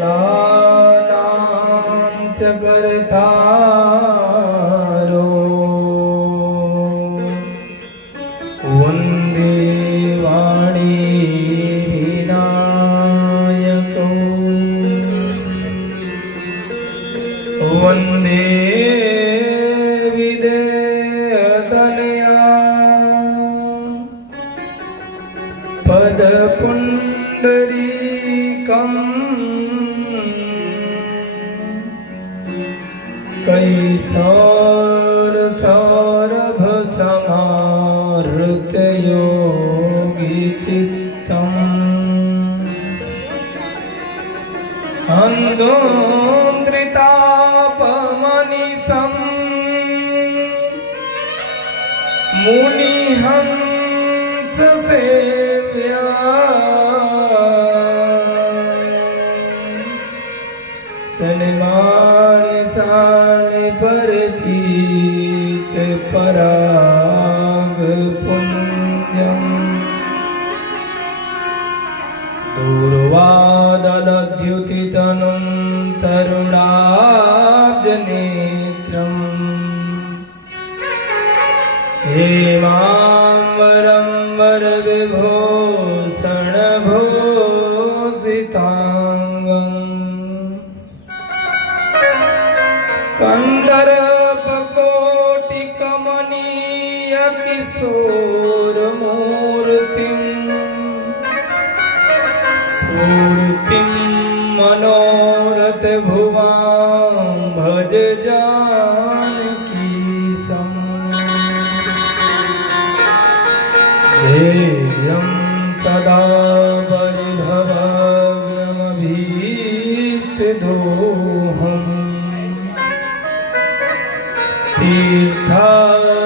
नानां च कर्तारो वन्दे वाणीनायको वन्दे पदपुण्डरीकं कैसरसौरभसमाहृतयोगिचित्तम् अन्धोन्द्रितापमनिशं मुनिहंससेव्या सनिमानिसानि परपीत पराग पुंजं दूर्वादलद्युतितनुं तरुणाब्जनेत्रम् हेमाम्बरं वरविभूषणभूषिताङ्गम् कन्दर्पकोटिकमनीयकिशोरमूर्तिं पूर्तिं मनोरथभुवां भज जानकीशं ध्येयं सदा परिभवग्नमभीष्टदोहम् तीर्थास्पदं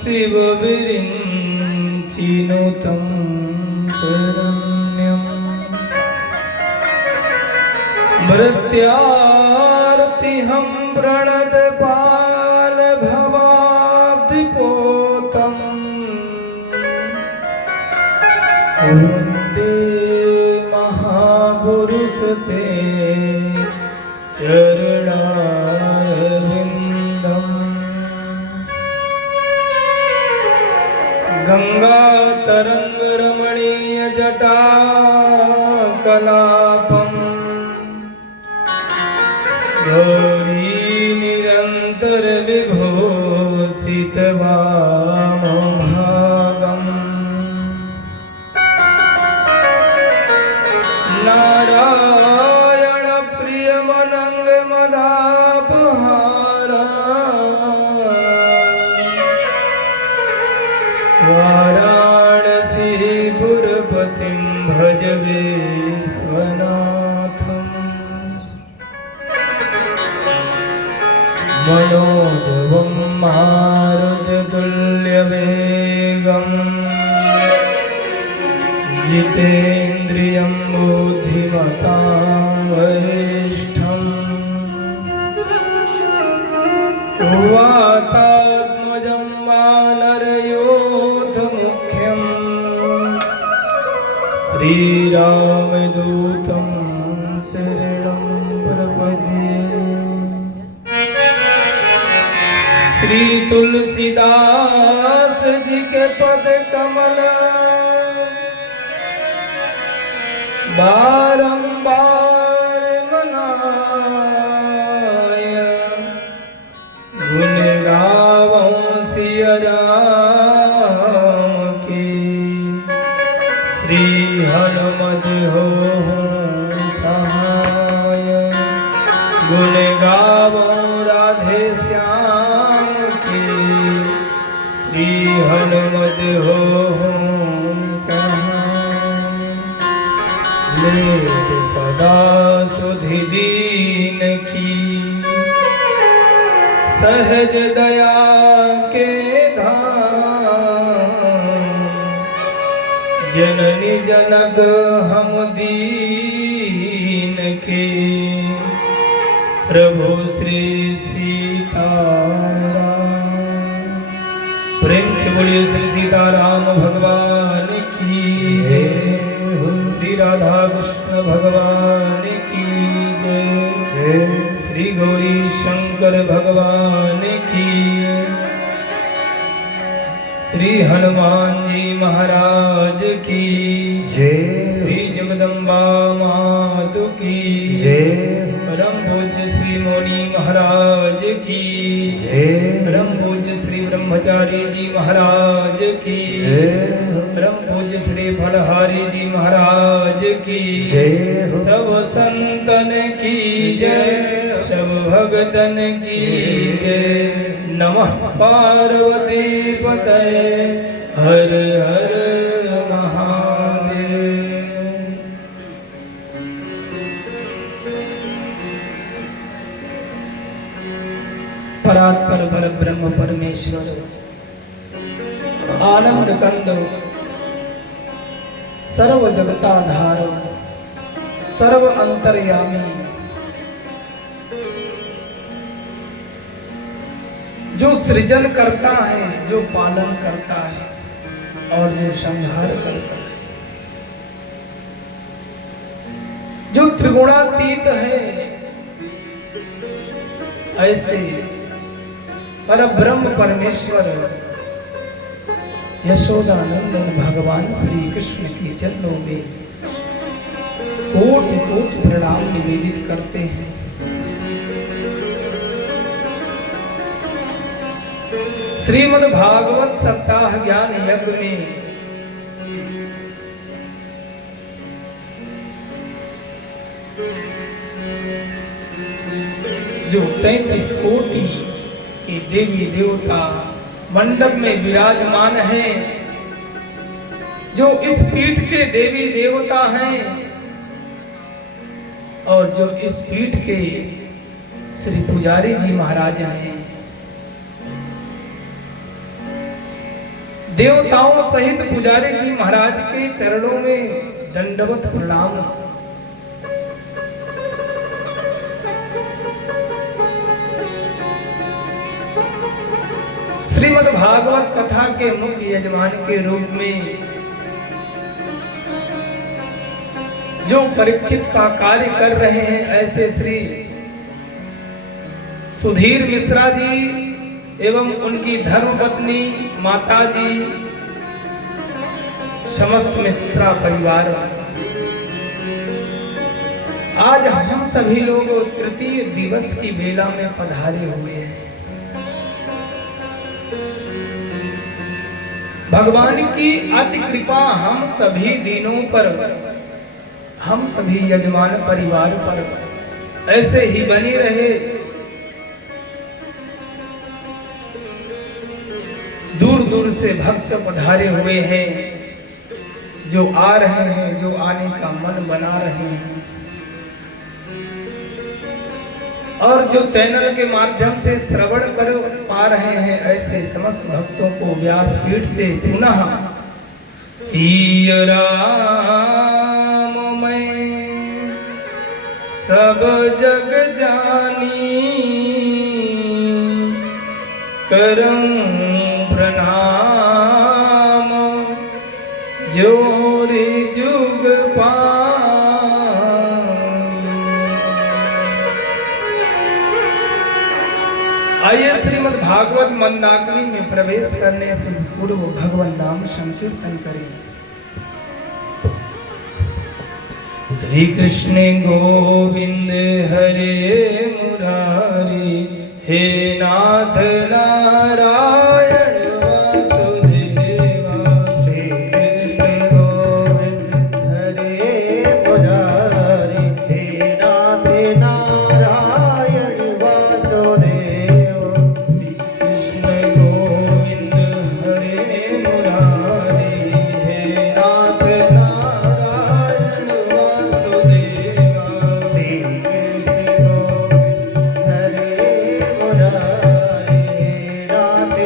शिवविरिञ्चिनुतं शरण्यं मृत्यार्तिहं प्रणतपालभवाब्धिपोतं वन्दे महापुरुष ते चरणारविन्दम् गङ्गातरङ्गरमणीयजटाकलापम् गौरीनिरन्तरविभूषितवामभागम् नारायणप्रियमनङ्गमदापहारा वाराणसीपुरपतिं भज विश्वनाथम् मनोजवं मारुततुल्यवेगम् जितेन्द्रियं बुद्धिमतां वरिष्ठम् वातात्मजं वानरयोधमुख्यं श्रीरामदूतं शरणं प्रपद्ये। श्री तुलसीदास जी के पद कमल बारंबार मनाय गुण गावों सिय राम की श्री हनुमत हो सहाय गुण गावों राधे श्याम की श्री हनुमत हो लेत सदा सुधि दीन की सहज दया के धाम जननी जनक हम दीन के प्रभु श्री सीताराम। प्रेम से बोलिए श्री सीताराम भगवान की जय। श्री राधा कृष्ण भगवान की जय। श्री गौरी शंकर भगवान की। श्री हनुमान जी महाराज की जय। श्री जगदम्बा मातु की जय। परम पूज्य श्री मौनी महाराज की जय। परम पूज्य श्री ब्रह्मचारी जी महाराज की जय। परम पूज्य श्री फलहारी जी महाराज की जय। सब संतन की जय, सब भगतन की जय। नमः पार्वती पतये हर हर महादेव। परात्पर पर ब्रह्म परमेश्वर आनंद कंद सर्व जगताधार सर्व अंतर्यामी, जो सृजन करता है, जो पालन करता है और जो संहार करता है, जो त्रिगुणातीत है, ऐसे पर ब्रह्म परमेश्वर यशोदानंदन भगवान श्री कृष्ण के चरणों में कोटि कोटि प्रणाम निवेदित करते हैं। श्रीमद् भागवत सप्ताह ज्ञान यज्ञ में जो 33 कोटि के देवी देवता मंडप में विराजमान हैं, जो इस पीठ के देवी देवता हैं और जो इस पीठ के श्री पुजारी जी महाराज हैं, देवताओं सहित पुजारी जी महाराज के चरणों में दंडवत प्रणाम। श्रीमद् भागवत कथा के मुख्य यजमान के रूप में जो परीक्षित का कार्य कर रहे हैं, ऐसे श्री सुधीर मिश्रा जी एवं उनकी धर्मपत्नी माता जी, समस्त मिश्रा परिवार, आज हम सभी लोग तृतीय दिवस की बेला में पधारे हुए हैं। भगवान की अति कृपा हम सभी दिनों पर, हम सभी यजमान परिवार पर ऐसे ही बनी रहे। दूर दूर से भक्त पधारे हुए हैं, जो आ रहे हैं, जो आने का मन बना रहे हैं, और जो चैनल के माध्यम से श्रवण कर पा रहे हैं, ऐसे समस्त भक्तों को व्यासपीठ से पुनः सिया राम मैं सब जग जानी, करम प्रणाम जोरी जुग पानी। आइए श्रीमद् भागवत मंदाकिनी में प्रवेश करने से पूर्व भगवान नाम संकीर्तन करें। श्री कृष्ण गोविंद हरे मुरारी, हे नाथ नारायण वासुदेवा। श्री कृष्ण गोविंद हरे मुरारी, हे नाथ नारायण वासुदेवा। श्री कृष्ण गोविंद हरे मुरारी, हे नाथ नारायण वासुदेवा। श्री कृष्ण गोविंद हरे मुरारी, हे नाथ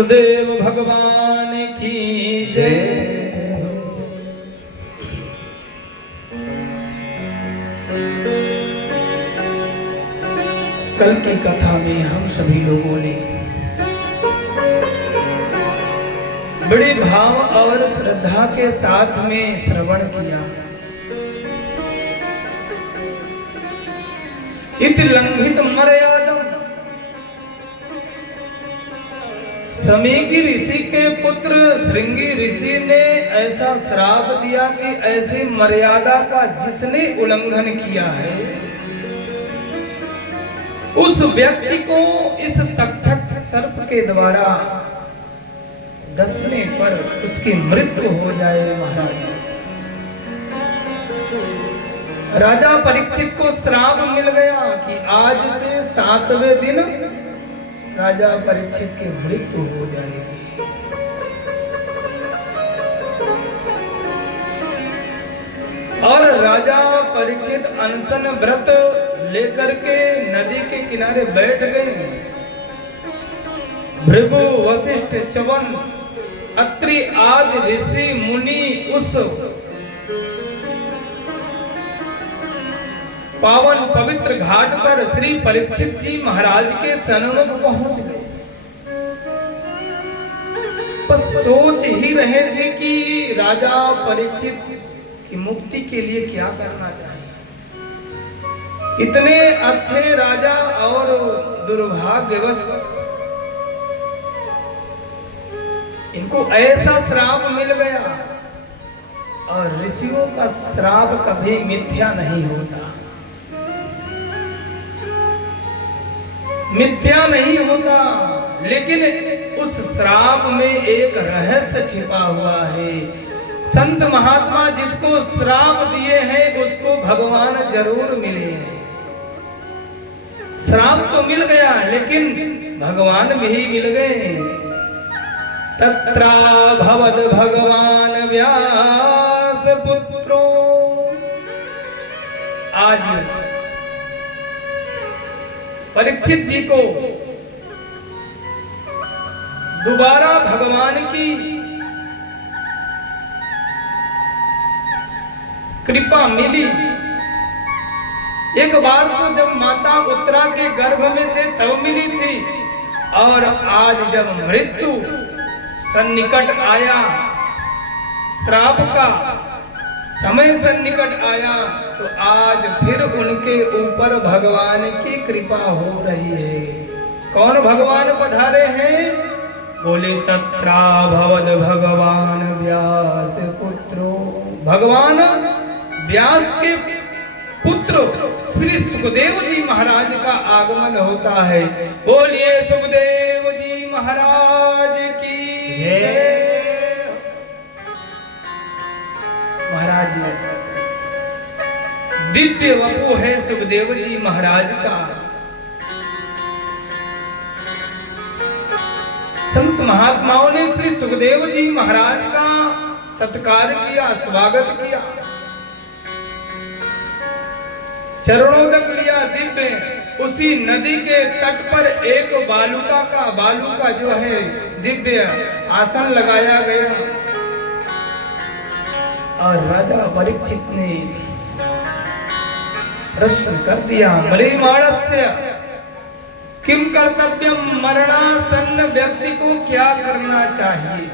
गुरुदेव भगवान की जय। कल की कथा में हम सभी लोगों ने बड़े भाव और श्रद्धा के साथ में श्रवण किया। इत लंघित मर्यादम, समीकी ऋषि के पुत्र श्रृंगी ऋषि ने ऐसा श्राप दिया कि ऐसी मर्यादा का जिसने उल्लंघन किया है उस व्यक्ति को इस तक्षक सर्प के द्वारा डसने पर उसकी मृत्यु हो जाए। महाराज राजा परीक्षित को श्राप मिल गया कि आज से 7वें दिन राजा परीक्षित की मृत्यु हो जाएगी। और राजा परीक्षित अनशन व्रत लेकर के नदी के किनारे बैठ गए। भृगु, वशिष्ठ, च्यवन, अत्रि आदि ऋषि मुनि उस पावन पवित्र घाट पर श्री परीक्षित जी महाराज के सन्मुख पहुंच गए। बस सोच ही रहे थे कि राजा परीक्षित की मुक्ति के लिए क्या करना चाहिए। इतने अच्छे राजा और दुर्भाग्यवश इनको ऐसा श्राप मिल गया। और ऋषियों का श्राप कभी मिथ्या नहीं होता, मिथ्या नहीं होता। लेकिन उस श्राप में एक रहस्य छिपा हुआ है। संत महात्मा जिसको श्राप दिए हैं उसको भगवान जरूर मिले हैं। श्राप तो मिल गया लेकिन भगवान भी मिल गए। तत्रा भवद भगवान व्यास पुत्रो। आज परीक्षित जी को दोबारा भगवान की कृपा मिली। एक बार तो जब माता उत्तरा के गर्भ में थे तब मिली थी, और आज जब मृत्यु सन्निकट आया, श्राप का समय सन्निकट आया, तो आज फिर उनके ऊपर भगवान की कृपा हो रही है। कौन भगवान पधारे हैं? बोले तत्रा भवद भगवान व्यास पुत्रो। भगवान व्यास के पुत्र श्री सुखदेव जी महाराज का आगमन होता है। बोलिए सुखदेव जी महाराज की जय। महाराज दिव्य वपु है सुखदेव जी महाराज का। संत महात्माओं ने श्री सुखदेव जी महाराज का सत्कार किया, स्वागत किया, चरणोदक लिया दिव्य। उसी नदी के तट पर एक बालुका जो है दिव्य आसन लगाया गया। और राजा परीक्षित ने प्रश्न कर दिया, मरीमाणस्य किम कर्तव्यम। मरणासन्न व्यक्ति को क्या करना चाहिए?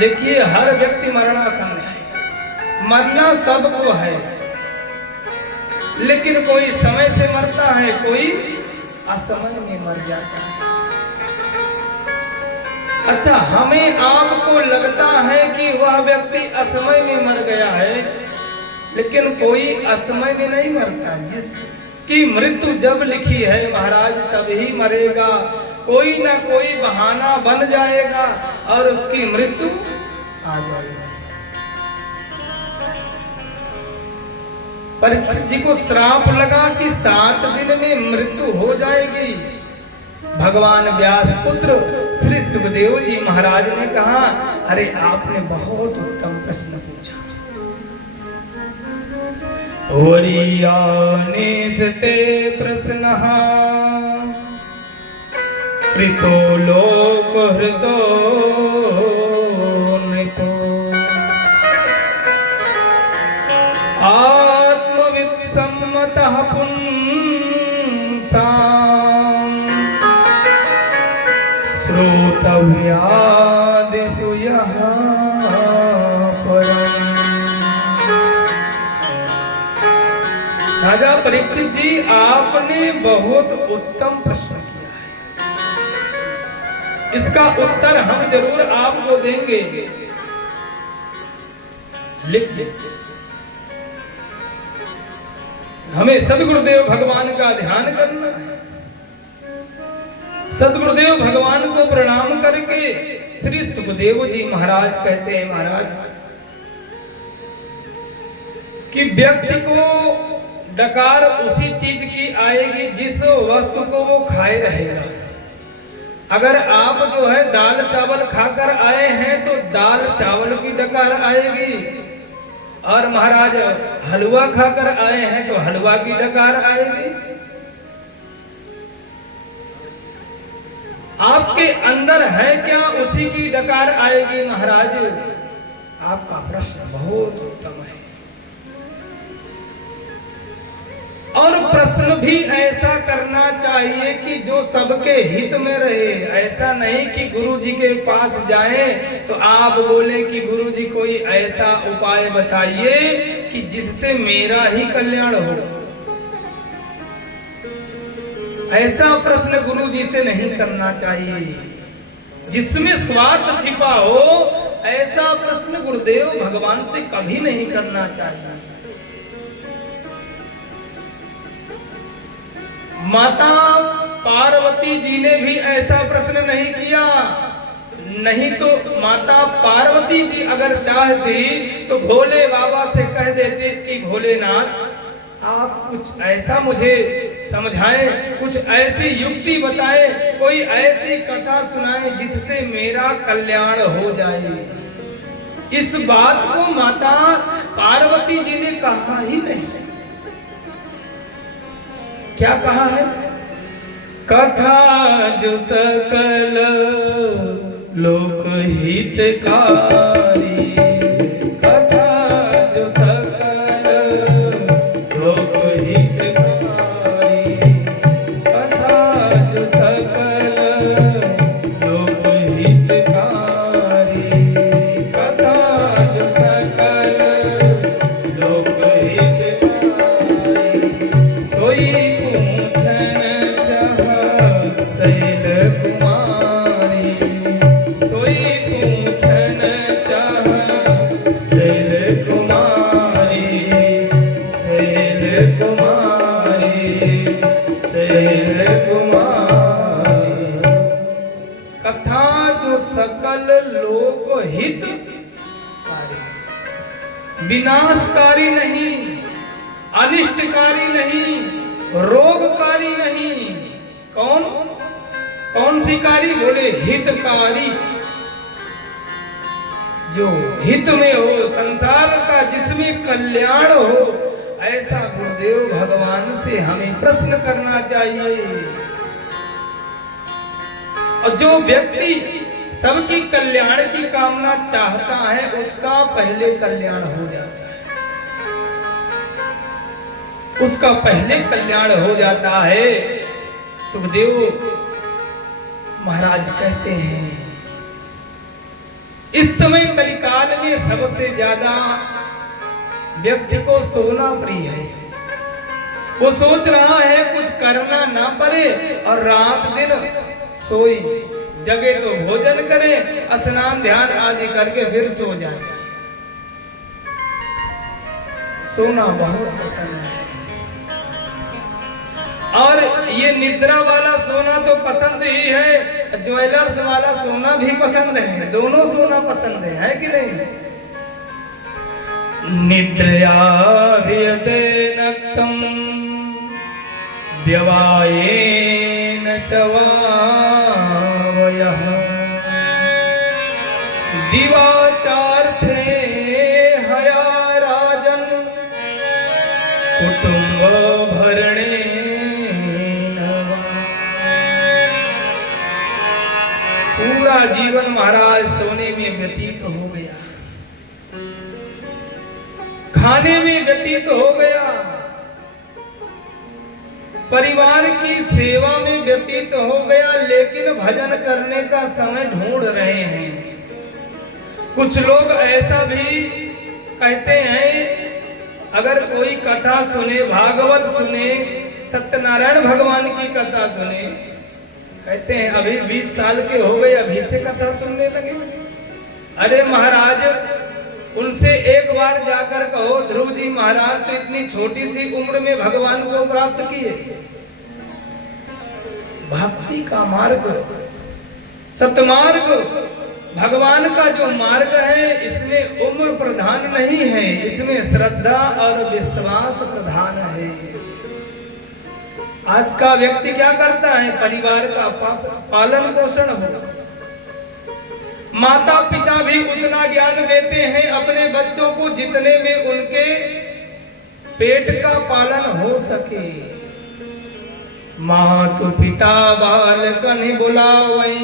देखिए, हर व्यक्ति मरणासन्न है, मरना सबको है, लेकिन कोई समय से मरता है, कोई असमय में मर जाता है। अच्छा, हमें आपको लगता है कि वह व्यक्ति असमय में मर गया है, लेकिन कोई असमय में नहीं मरता। जिसकी मृत्यु जब लिखी है महाराज तभी मरेगा। कोई ना कोई बहाना बन जाएगा और उसकी मृत्यु आ जाएगी। परीक्षित जी को श्राप लगा कि 7 दिन में मृत्यु हो जाएगी। भगवान व्यास पुत्र श्री सुखदेव जी महाराज ने कहा, अरे आपने बहुत उत्तम प्रश्न पूछा। ओरियाने से प्रश्न कृतो लोक हृतो नृपो आत्मवित् सम्मतः पुंसाम् श्रोतव्यादिषु यः परम्। राजा परीक्षित जी, आपने बहुत उत्तम प्रश्न किया है। इसका उत्तर हम जरूर आपको देंगे। लेकिन हमें सद्गुरुदेव भगवान का ध्यान करना है। सद्गुरुदेव भगवान को प्रणाम करके श्री सुखदेव जी महाराज कहते हैं, महाराज कि व्यक्ति को डकार उसी चीज की आएगी जिस वस्तु को वो खाए रहेगा। अगर आप जो है दाल चावल खाकर आए हैं तो दाल चावल की डकार आएगी, और महाराज हलवा खाकर आए हैं तो हलवा की डकार आएगी। आपके अंदर है क्या, उसी की डकार आएगी। महाराज आपका प्रश्न बहुत उत्तम है, और प्रश्न भी ऐसा करना चाहिए कि जो सबके हित में रहे। ऐसा नहीं कि गुरु जी के पास जाएं तो आप बोले कि गुरु जी कोई ऐसा उपाय बताइए कि जिससे मेरा ही कल्याण हो। ऐसा प्रश्न गुरु जी से नहीं करना चाहिए। जिसमें स्वार्थ छिपा हो ऐसा प्रश्न गुरुदेव भगवान से कभी नहीं करना चाहिए। माता पार्वती जी ने भी ऐसा प्रश्न नहीं किया। नहीं तो माता पार्वती जी अगर चाहती तो भोले बाबा से कह देते कि भोलेनाथ आप कुछ ऐसा मुझे समझाएं, कुछ ऐसी युक्ति बताएं, कोई ऐसी कथा सुनाएं जिससे मेरा कल्याण हो जाए। इस बात को माता पार्वती जी ने कहा ही नहीं। क्या कहा है? कथा जो सकल लोक हितकारी, कथा जो सकल लोक हितकारी, कथा जो सकल लोक हितकारी, कथा जो सकल लोक हितकारी, सोई विनाशकारी नहीं, अनिष्टकारी नहीं, रोगकारी नहीं। कौन कौन सी कारी? बोले हितकारी। जो हित में हो, संसार का जिसमें कल्याण हो, ऐसा गुरुदेव भगवान से हमें प्रश्न करना चाहिए। और जो व्यक्ति सबकी कल्याण की कामना चाहता है उसका पहले कल्याण हो जाता है, उसका पहले कल्याण हो जाता है। सुखदेव महाराज कहते हैं इस समय कलिकाल में सबसे ज्यादा व्यक्ति को सोना प्रिय है। वो सोच रहा है कुछ करना ना पड़े और रात दिन सोई जगे तो भोजन करे, स्नान ध्यान आदि करके फिर सो जाए। सोना बहुत पसंद है, और ये निद्रा वाला सोना तो पसंद ही है, ज्वेलर्स वाला सोना भी पसंद है। दोनों सोना पसंद है कि नहीं? निद्रया नक्तम व्यवायेन चवावयः दिवाचार्थे हया राजन कुटुंब भरणे पूरा जीवन महाराज सोने में व्यतीत हो गया, खाने में व्यतीत हो गया, परिवार की सेवा में व्यतीत हो गया, लेकिन भजन करने का समय ढूंढ रहे हैं। कुछ लोग ऐसा भी कहते हैं, अगर कोई कथा सुने, भागवत सुने, सत्यनारायण भगवान की कथा सुने, कहते हैं अभी 20 साल के हो गए, अभी से कथा सुनने लगे। अरे महाराज, उनसे एक बार जाकर कहो, ध्रुव जी महाराज तो इतनी छोटी सी उम्र में भगवान को प्राप्त किए। भक्ति का मार्ग, सतमार्ग, भगवान का जो मार्ग है, इसमें उम्र प्रधान नहीं है, इसमें श्रद्धा और विश्वास प्रधान है। आज का व्यक्ति क्या करता है? परिवार का पालन पोषण हो, माता पिता भी उतना ज्ञान देते हैं अपने बच्चों को जितने में उनके पेट का पालन हो सके। मातु पिता बालकन बुलावै,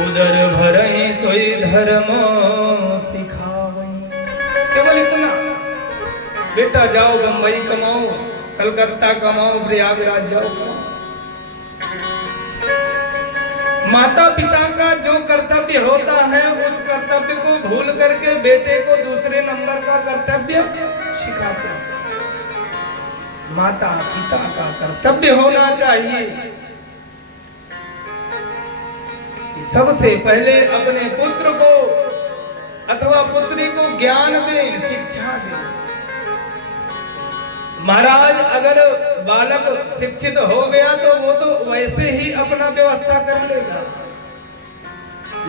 उदर भरहि सोई धर्म सिखावै। केवल इतना, बेटा जाओ बंबई कमाओ, कलकत्ता कमाओ, प्रयागराज जाओ कमाओ। माता पिता का जो कर्तव्य होता है, उस कर्तव्य को भूल करके बेटे को दूसरे नंबर का कर्तव्य सिखाते हैं। माता पिता का कर्तव्य होना चाहिए कि सबसे पहले अपने पुत्र को अथवा पुत्री को ज्ञान दें, शिक्षा दें। महाराज, अगर बालक शिक्षित हो गया तो वो तो वैसे ही अपना व्यवस्था कर लेगा,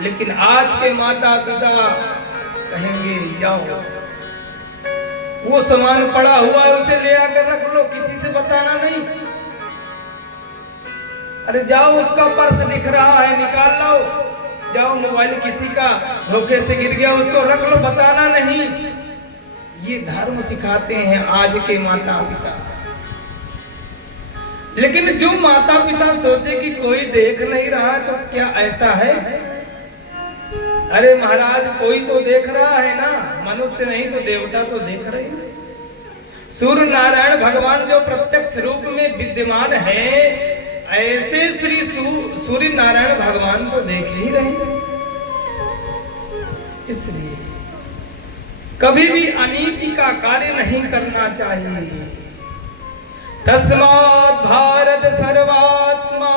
लेकिन आज के माता पिता कहेंगे जाओ, वो सामान पड़ा हुआ है उसे ले आकर रख लो, किसी से बताना नहीं। अरे जाओ, उसका पर्स दिख रहा है निकाल लो, जाओ मोबाइल किसी का धोखे से गिर गया उसको रख लो, बताना नहीं। ये धर्म सिखाते हैं आज के माता पिता। लेकिन जो माता पिता सोचे कि कोई देख नहीं रहा, तो क्या ऐसा है? अरे महाराज, कोई तो देख रहा है ना, मनुष्य नहीं तो देवता तो देख रहे हैं। सूर्य नारायण भगवान जो प्रत्यक्ष रूप में विद्यमान है, ऐसे श्री सूर्य नारायण भगवान को देख ही रहे हैं। इसलिए कभी भी अनीति का कार्य नहीं करना चाहिए। तस्मात् भारत सर्वात्मा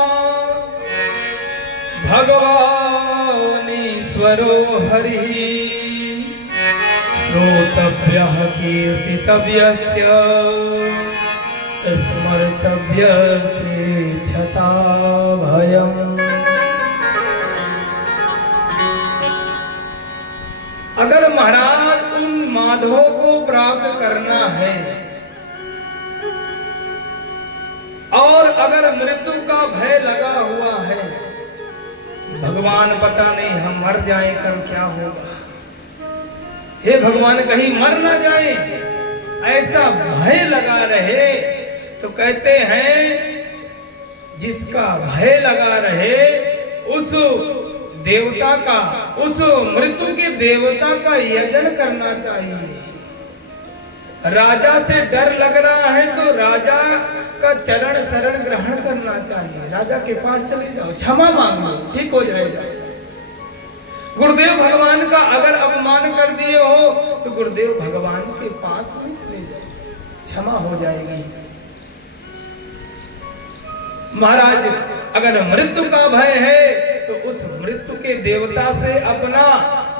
भगवान ईश्वरो हरि, श्रोतव्यः कीर्तितव्यश्च स्मर्तव्यश्च छता भयम्। अगर महाराज उन माधव को प्राप्त करना है और अगर मृत्यु का भय लगा हुआ है, भगवान पता नहीं हम मर जाएं कल क्या होगा, हे भगवान कहीं मर ना जाए, ऐसा भय लगा रहे, तो कहते हैं जिसका भय लगा रहे उस देवता का, उस मृत्यु के देवता का यजन करना चाहिए। राजा से डर लग रहा है तो राजा का चरण शरण ग्रहण करना चाहिए। राजा के पास चले जाओ, क्षमा मांगो, ठीक हो जाएगा। गुरुदेव भगवान का अगर अपमान कर दिए हो तो गुरुदेव भगवान के पास में चले जाओ, क्षमा हो जाएगी। महाराज, अगर मृत्यु का भय है तो उस मृत्यु के देवता से अपना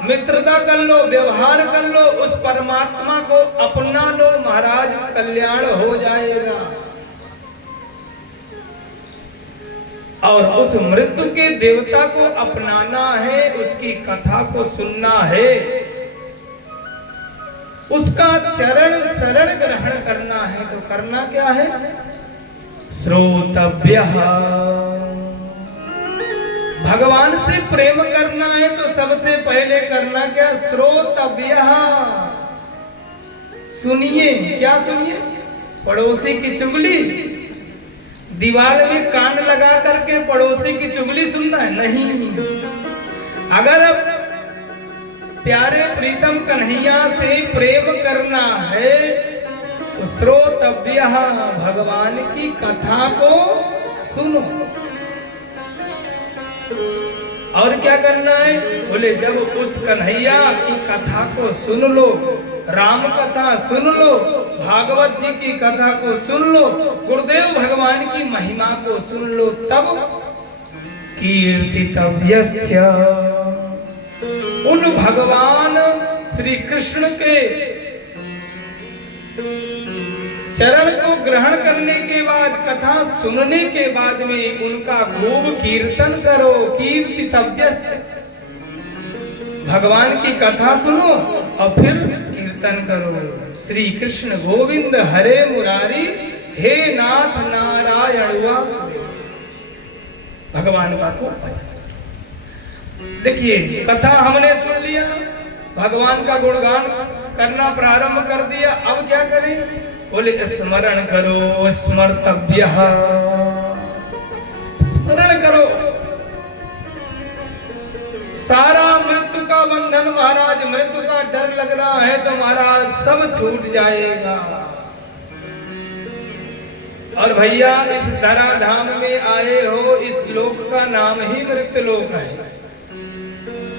मित्रता कर लो, व्यवहार कर लो, उस परमात्मा को अपना लो, महाराज कल्याण हो जाएगा। और उस मृत्यु के देवता को अपनाना है, उसकी कथा को सुनना है, उसका चरण शरण ग्रहण करना है। तो करना क्या है? श्रोतव्यः, भगवान से प्रेम करना है तो सबसे पहले करना क्या? श्रोतव्यः, सुनिए। क्या सुनिए? पड़ोसी की चुगली, दीवार में कान लगा करके पड़ोसी की चुगली सुनना है? नहीं, अगर प्यारे प्रीतम कन्हैया से प्रेम करना है तो श्रोतव्य भगवान की कथा को सुनो। और क्या करना है? बोले जब उस कन्हैया की कथा को सुन लो, राम कथा सुन लो, भागवत जी की कथा को सुन लो, गुरुदेव भगवान की महिमा को सुन लो, तब कीर्तितव्यस्य उन भगवान श्री कृष्ण के चरण को ग्रहण करने के बाद, कथा सुनने के बाद में उनका खूब कीर्तन करो। कीर्तितव्यस्य, भगवान की कथा सुनो और फिर कीर्तन करो। श्री कृष्ण गोविंद हरे मुरारी, हे नाथ नारायण वासुदेव, भगवान का खूब भजन। देखिए कथा हमने सुन लिया, भगवान का गुणगान करना प्रारंभ कर दिया, अब क्या करें? बोले स्मरण करो, स्मर्तव्य, स्मरण करो। सारा मृत्यु का बंधन महाराज, मृत्यु का डर लग रहा है तो महाराज सब छूट जाएगा। और भैया इस धराधाम में आए हो, इस लोक का नाम ही मृत्यु लोक है।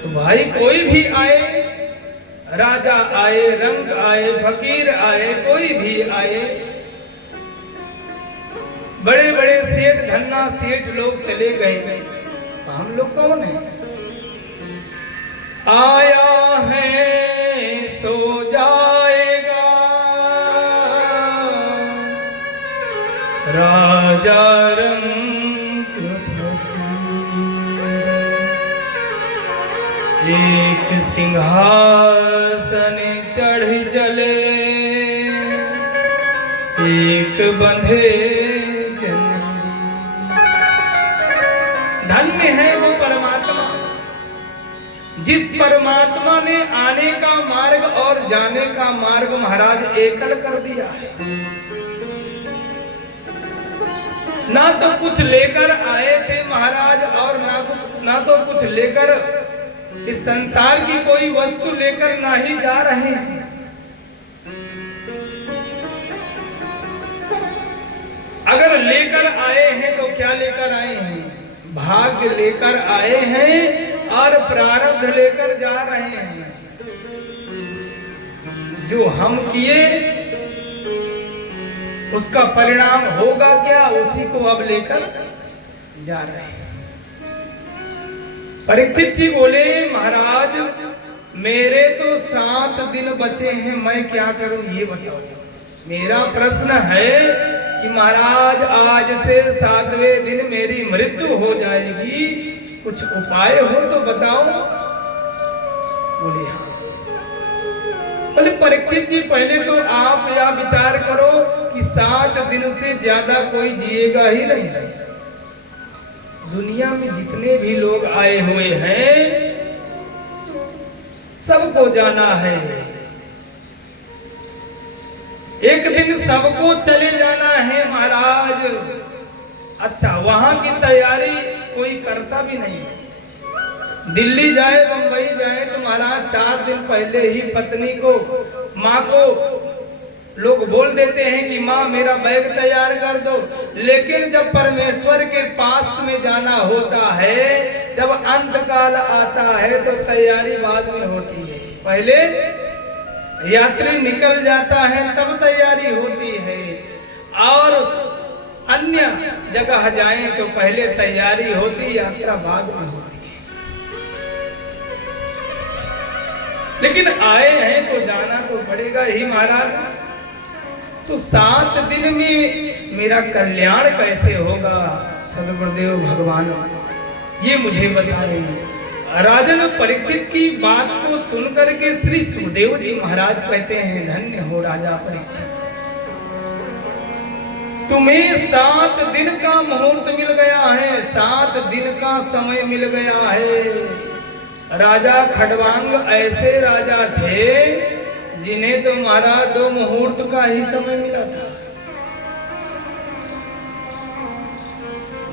तो भाई कोई भी आए, राजा आए, रंग आए, फकीर आए, कोई भी आए, बड़े बड़े सेठ धन्ना सेठ लोग चले गए, हम लोग कौन है? आया है सो जाएगा, राजा रंग एक सिंहासन चढ़ चले, एक बंधे जंजीर। धन्य है वो परमात्मा जिस परमात्मा ने आने का मार्ग और जाने का मार्ग महाराज एकल कर दिया है। ना तो कुछ लेकर आए थे महाराज, और ना तो कुछ लेकर, इस संसार की कोई वस्तु लेकर ना ही जा रहे हैं। अगर लेकर आए हैं तो क्या लेकर आए हैं? भाग्य लेकर आए हैं और प्रारब्ध लेकर जा रहे हैं। जो हम किए उसका परिणाम होगा क्या, उसी को अब लेकर जा रहे हैं। परीक्षित जी बोले महाराज मेरे तो 7 दिन बचे हैं, मैं क्या करूं ये बताओ। मेरा प्रश्न है कि महाराज आज से 7वें दिन मेरी मृत्यु हो जाएगी, कुछ उपाय हो तो बताओ। बोले हाँ। बोले परीक्षित जी पहले तो आप यह विचार करो कि 7 दिन से ज्यादा कोई जिएगा ही नहीं। दुनिया में जितने भी लोग आए हुए हैं सबको जाना है, एक दिन सबको चले जाना है महाराज। अच्छा वहां की तैयारी कोई करता भी नहीं। दिल्ली जाए, बंबई जाए तो महाराज 4 दिन पहले ही पत्नी को, माँ को लोग बोल देते हैं कि माँ मेरा बैग तैयार कर दो। लेकिन जब परमेश्वर के पास में जाना होता है, जब अंत काल आता है तो तैयारी बाद में होती है। पहले यात्री निकल जाता है तब तैयारी होती है, और अन्य जगह जाएं तो पहले तैयारी होती, यात्रा बाद में होती है। लेकिन आए हैं तो जाना तो पड़ेगा ही महाराज। तो 7 दिन में मेरा कल्याण कैसे होगा सदगुरुदेव भगवान, ये मुझे बताएं। राजन परीक्षित की बात को सुनकर के श्री सुखदेव जी महाराज कहते हैं धन्य हो राजा परीक्षित, तुम्हें 7 दिन का मुहूर्त मिल गया है, 7 दिन का समय मिल गया है। राजा खड़वांग ऐसे राजा थे जिन्हें तो महाराज 2 मुहूर्त का ही समय मिला था।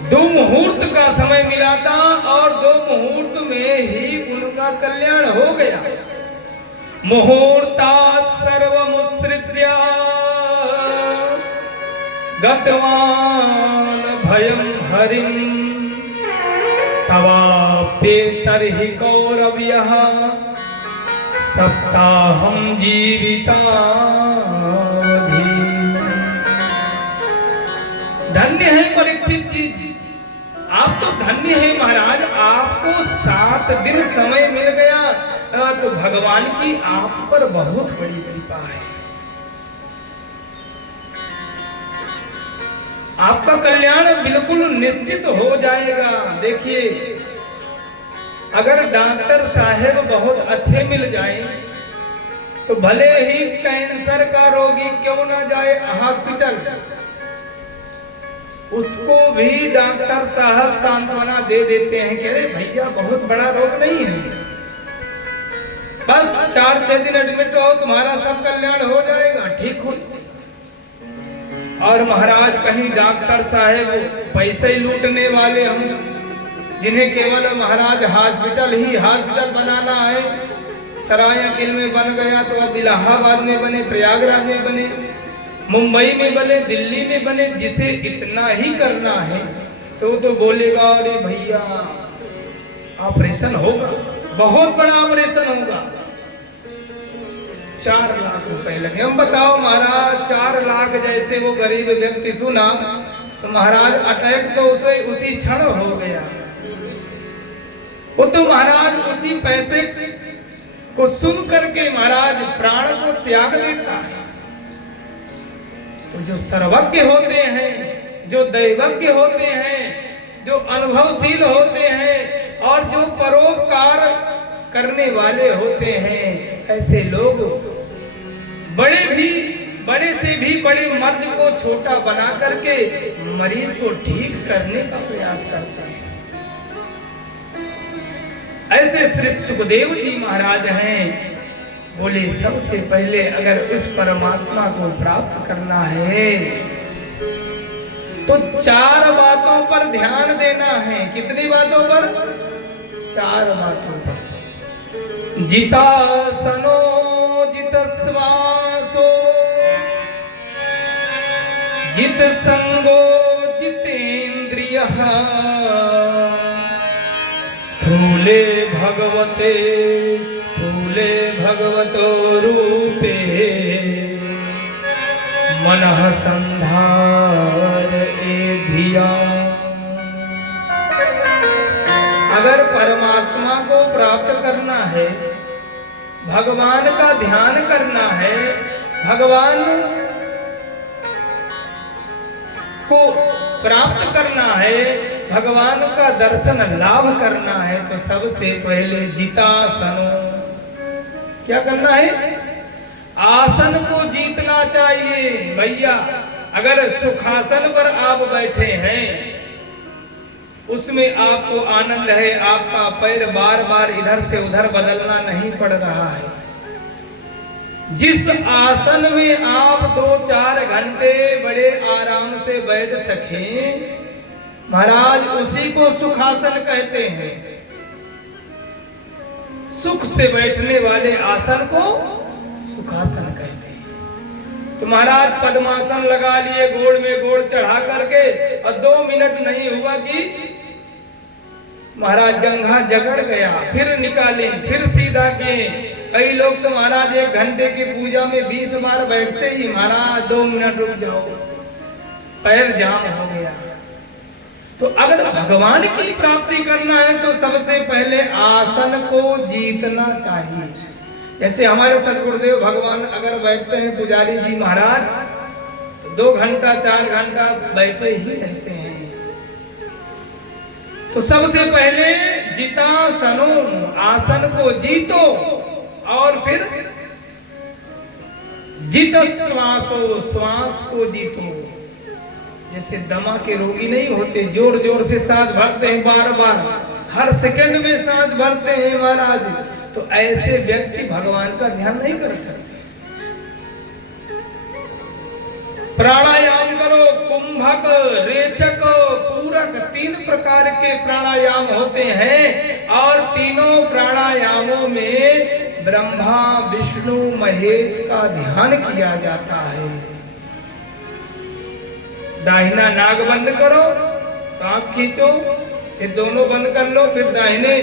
2 मुहूर्त का समय मिला था और 2 मुहूर्त में ही उनका कल्याण हो गया। मुहूर्तात् सर्वमुत्सृज्य गतवान् भयं हरिं तवाप्येतर्हि कौरव्यः सप्ताहं जीवितावधि। धन्य है परीक्षित जी, आप तो धन्य है महाराज, आपको 7 दिन समय मिल गया, तो भगवान की आप पर बहुत बड़ी कृपा है। आपका कल्याण बिल्कुल निश्चित हो जाएगा। देखिए, अगर डॉक्टर साहब बहुत अच्छे मिल जाएं, तो भले ही कैंसर का रोगी क्यों ना जाए हॉस्पिटल, उसको भी डॉक्टर साहब सांत्वना दे देते हैं कि अरे भैया बहुत बड़ा रोग नहीं है, बस 4-6 दिन एडमिट रहो, तुम्हारा सब कल्याण हो जाएगा, ठीक हो। और महाराज कहीं डॉक्टर साहब पैसे लूटने वाले हों, जिन्हें केवल महाराज हॉस्पिटल बनाना है, सरायकिल में बन गया तो अब इलाहाबाद में बने, प्रयागराज में बने, मुंबई में बने, दिल्ली में बने, जिसे इतना ही करना है तो बोलेगा अरे भैया ऑपरेशन होगा, बहुत बड़ा ऑपरेशन होगा, 4 लाख रुपए लगे। हम बताओ महाराज, 4 लाख जैसे वो गरीब व्यक्ति सुना तो महाराज अटैक तो उसे उसी क्षण हो गया। वो तो महाराज उसी पैसे को सुन करके महाराज प्राण को त्याग देता है। तो जो सर्वज्ञ होते हैं, जो दैवज्ञ होते हैं, जो अनुभवशील होते हैं और जो परोपकार करने वाले होते हैं, ऐसे लोग बड़े से भी बड़े मर्ज को छोटा बना करके मरीज को ठीक करने का प्रयास करते हैं। ऐसे श्री सुखदेव जी महाराज हैं, बोले सबसे पहले अगर उस परमात्मा को प्राप्त करना है तो 4 बातों पर ध्यान देना है। कितनी बातों पर? 4 बातों पर। जितासनो जित श्वासो जित संगो जितेन्द्रियः स्थूले भगवतो रूपे मनः संधार धिया। अगर परमात्मा को प्राप्त करना है, भगवान का ध्यान करना है, भगवान को प्राप्त करना है, भगवान का दर्शन लाभ करना है, तो सबसे पहले जितासनो, क्या करना है? आसन को जीतना चाहिए। भैया अगर सुखासन पर आप बैठे हैं, उसमें आपको आनंद है, आपका पैर बार बार इधर से उधर बदलना नहीं पड़ रहा है। जिस आसन में आप 2-4 घंटे बड़े आराम से बैठ सकें, महाराज उसी को सुखासन कहते हैं। सुख से बैठने वाले आसन को सुखासन कहते हैं। तो महाराज पद्मासन लगा लिए, गोड़ में गोड़ चढ़ा करके, और 2 मिनट नहीं हुआ कि महाराज जंघा जगड़ गया, फिर निकाले, फिर सीधा किए। कई लोग तो महाराज 1 घंटे की पूजा में 20 बार बैठते ही महाराज 2 मिनट रुक जाओ, पैर जाम हो गया। तो अगर भगवान की प्राप्ति करना है तो सबसे पहले आसन को जीतना चाहिए। जैसे हमारे सदगुरुदेव भगवान अगर बैठते हैं पुजारी जी महाराज, तो 2 घंटा 4 घंटा बैठे ही रहते हैं। तो सबसे पहले जितासनो, आसन को जीतो, और फिर जित श्वासो, श्वास को जीतो। जैसे दमा के रोगी नहीं होते, जोर जोर से सांस भरते हैं, बार बार हर सेकंड में सांस भरते हैं महाराज, तो ऐसे व्यक्ति भगवान का ध्यान नहीं कर सकते। प्राणायाम करो। कुंभक, रेचक, पूरक, 3 प्रकार के प्राणायाम होते हैं और तीनों प्राणायामों में ब्रह्मा विष्णु महेश का ध्यान किया जाता है। दाहिना नाक बंद करो, सांस खींचो, फिर दोनों बंद कर लो, फिर दाहिने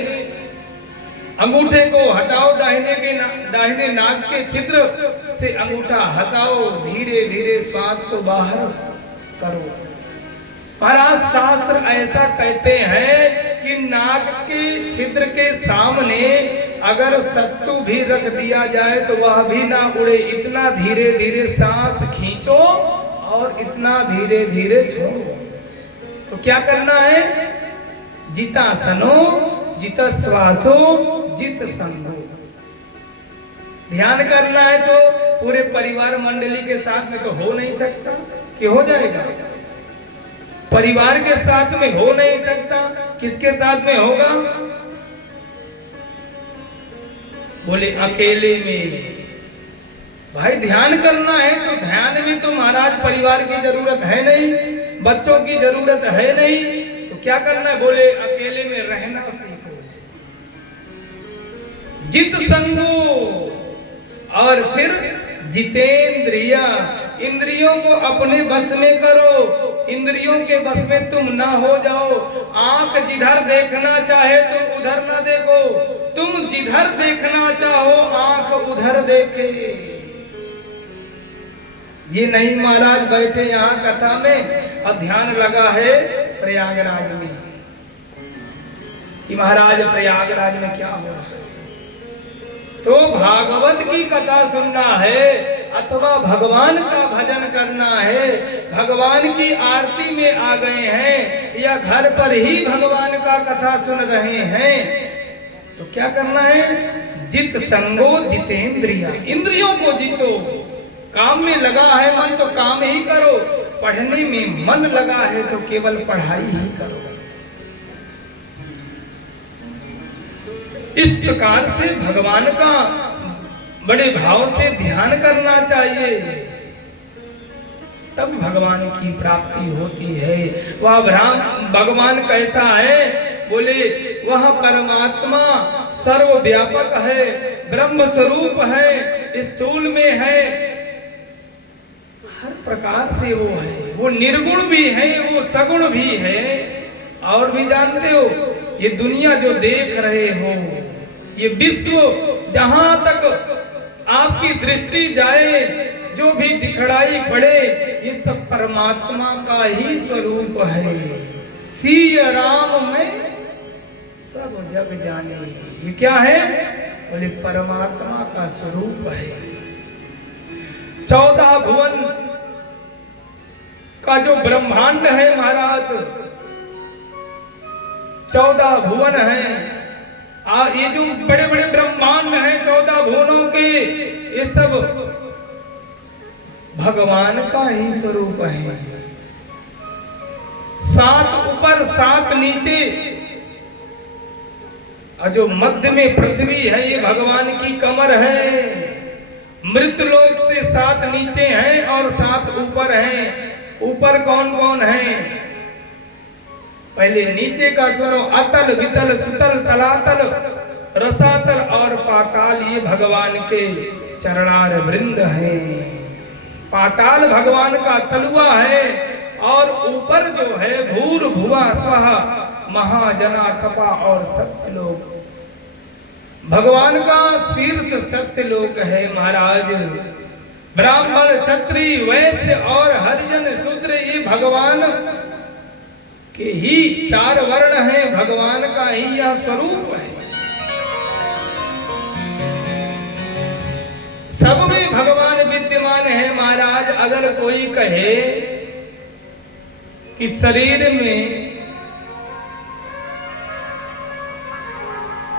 अंगूठे को हटाओ, दाहिने नाक के छिद्र से अंगूठा हटाओ, धीरे धीरे श्वास को बाहर करो। महाराज शास्त्र ऐसा कहते हैं कि नाक के छिद्र के सामने अगर सत्तू भी रख दिया जाए तो वह भी ना उड़े। इतना धीरे धीरे सांस खींचो और इतना धीरे धीरे छोड़ो। तो क्या करना है? जितासनो जित श्वासो जित संगो। ध्यान करना है तो पूरे परिवार मंडली के साथ में तो हो नहीं सकता कि हो जाएगा? परिवार के साथ में हो नहीं सकता, किसके साथ में होगा? बोले अकेले में। भाई ध्यान करना है तो ध्यान में तो महाराज परिवार की जरूरत है नहीं, बच्चों की जरूरत है नहीं, तो क्या करना है? बोले अकेले में रहना सीखो। जित संगो, और फिर जितेंद्रिया, इंद्रियों को अपने बस में करो। इंद्रियों के बस में तुम ना हो जाओ। आंख जिधर देखना चाहे तुम उधर ना देखो, तुम जिधर देखना चाहो आंख उधर देखे। ये नहीं महाराज बैठे यहाँ कथा में और ध्यान लगा है प्रयागराज में कि महाराज प्रयागराज में क्या हो रहा है। तो भागवत की कथा सुनना है अथवा भगवान का भजन करना है, भगवान की आरती में आ गए हैं या घर पर ही भगवान का कथा सुन रहे हैं, तो क्या करना है? जित संगो जितेंद्रिया, इंद्रियों को जीतो। काम में लगा है मन तो काम ही करो, पढ़ने में मन लगा है तो केवल पढ़ाई ही करो। इस प्रकार से भगवान का बड़े भाव से ध्यान करना चाहिए, तब भगवान की प्राप्ति होती है। वह भगवान कैसा है? बोले वह परमात्मा सर्वव्यापक है, ब्रह्म स्वरूप है, स्थूल में है, हर प्रकार से वो है। वो निर्गुण भी है, वो सगुण भी है। और भी जानते हो, ये दुनिया जो देख रहे हो, ये विश्व जहां तक आपकी दृष्टि जाए, जो भी दिखलाई पड़े, ये सब परमात्मा का ही स्वरूप है। सिय राम में सब जग जाने, ये क्या है? बोले परमात्मा का स्वरूप है। 14 भुवन का जो ब्रह्मांड है महाराज, 14 भुवन है। ये जो बड़े बड़े ब्रह्मांड हैं 14 भुवनों के, ये सब भगवान का ही स्वरूप है। 7 ऊपर 7 नीचे, और जो मध्य में पृथ्वी है ये भगवान की कमर है। मृतलोक से 7 नीचे हैं और 7 ऊपर हैं। ऊपर कौन कौन है? पहले नीचे का सुनो। अतल वितल सुतल तलातल रसातल और पाताल, ये भगवान के चरणार वृंद है। पाताल भगवान का तलुआ है और ऊपर जो है भूर भुवा स्वः महाजना तपा और सत्यलोक, भगवान का शीर्ष सत्यलोक है महाराज। ब्राह्मण क्षत्रिय वैश्य और हरिजन शूद्र, ये भगवान के ही 4 वर्ण हैं, भगवान का ही यह स्वरूप है। सब में भगवान विद्यमान है महाराज। अगर कोई कहे कि शरीर में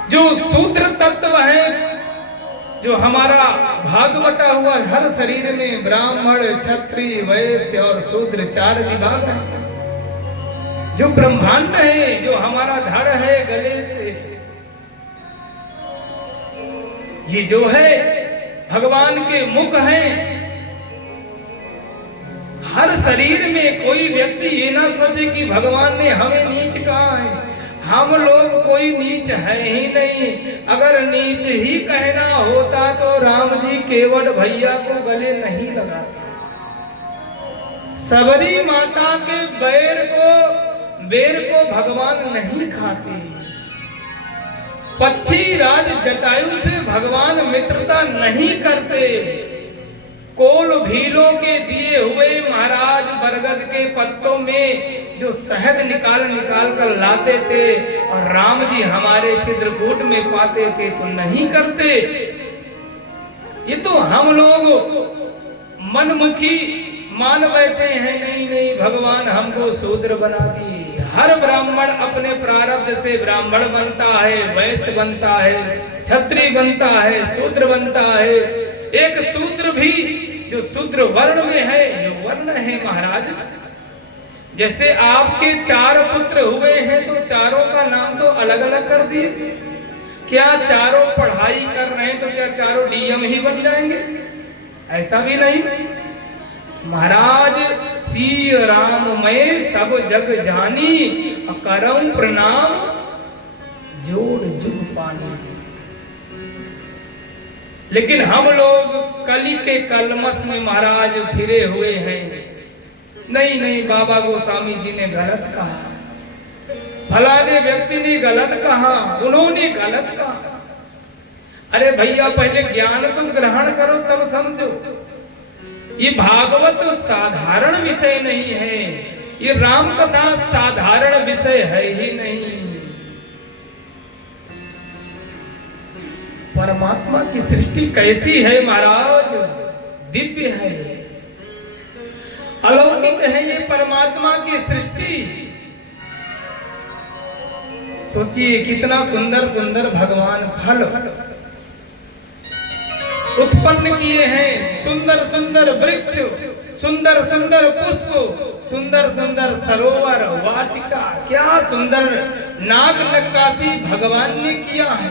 जो शूद्र तत्व है, जो हमारा भाग बटा हुआ, हर शरीर में ब्राह्मण क्षत्रिय वैश्य और शूद्र 4 विभाग हैं। जो ब्रह्मांड है, जो हमारा धड़ है गले से, ये जो है भगवान के मुख हैं। हर शरीर में कोई व्यक्ति ये ना सोचे कि भगवान ने हमें नीच कहा है। हम लोग कोई नीच है ही नहीं। अगर नीच ही कहना होता तो राम जी केवट भैया को गले नहीं लगाते। सबरी माता के बेर को भगवान नहीं खाते। पक्षी राज जटायु से भगवान मित्रता नहीं करते। कोल भीलों के दिए हुए महाराज बरगद के पत्तों में जो शहद निकाल कर लाते थे और राम जी हमारे चित्रकूट में पाते थे तो नहीं करते। ये तो हम लोग मनमुखी मान बैठे हैं। नहीं भगवान हमको शूद्र बना दिए। हर ब्राह्मण अपने प्रारब्ध से ब्राह्मण बनता है, वैश्य बनता है, क्षत्रिय बनता है, शूद्र बनता है। एक शूद्र भी जो शूद्र वर्ण में है ये वर्ण है महाराज। जैसे आपके 4 पुत्र हुए हैं तो चारों का नाम तो अलग अलग कर दिए। क्या चारों पढ़ाई कर रहे हैं तो क्या चारों डीएम ही बन जाएंगे? ऐसा भी नहीं महाराज। सी राम मैं सब जग जानी, करऊं प्रणाम जोड़ जुग पानी। लेकिन हम लोग कली के कलमस में महाराज फिरे हुए हैं। नहीं बाबा गोस्वामी जी ने गलत कहा, फलाने व्यक्ति ने गलत कहा, उन्होंने गलत कहा। अरे भैया पहले ज्ञान तो ग्रहण करो तब समझो। ये भागवत साधारण विषय नहीं है। ये राम कथा साधारण विषय है ही नहीं। परमात्मा की सृष्टि कैसी है महाराज? दिव्य है, अलौकिक है ये परमात्मा की सृष्टि। सोचिए कितना सुंदर सुंदर भगवान फल उत्पन्न किए हैं। सुंदर सुंदर वृक्ष, सुंदर सुंदर पुष्प, सुंदर सुंदर सरोवर, वाटिका, क्या सुंदर नाग नक्काशी भगवान ने किया है।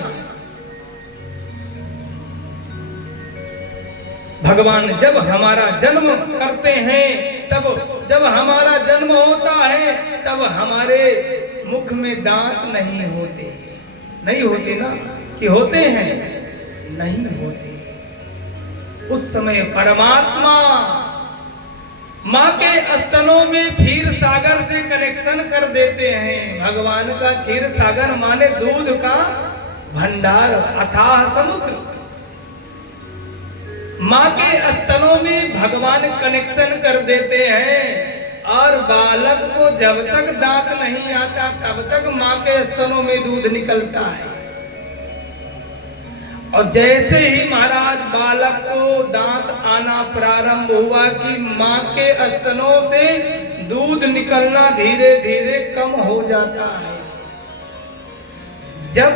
भगवान जब हमारा जन्म करते हैं, तब जब हमारा जन्म होता है तब हमारे मुख में दांत नहीं होते ना, कि होते हैं? नहीं होते। उस समय परमात्मा माँ के स्तनों में क्षीर सागर से कनेक्शन कर देते हैं। भगवान का क्षीर सागर माने दूध का भंडार, अथाह समुद्र। माँ के स्तनों में भगवान कनेक्शन कर देते हैं और बालक को जब तक दांत नहीं आता तब तक माँ के स्तनों में दूध निकलता है। और जैसे ही महाराज बालक को दांत आना प्रारंभ हुआ कि माँ के स्तनों से दूध निकलना धीरे धीरे कम हो जाता है। जब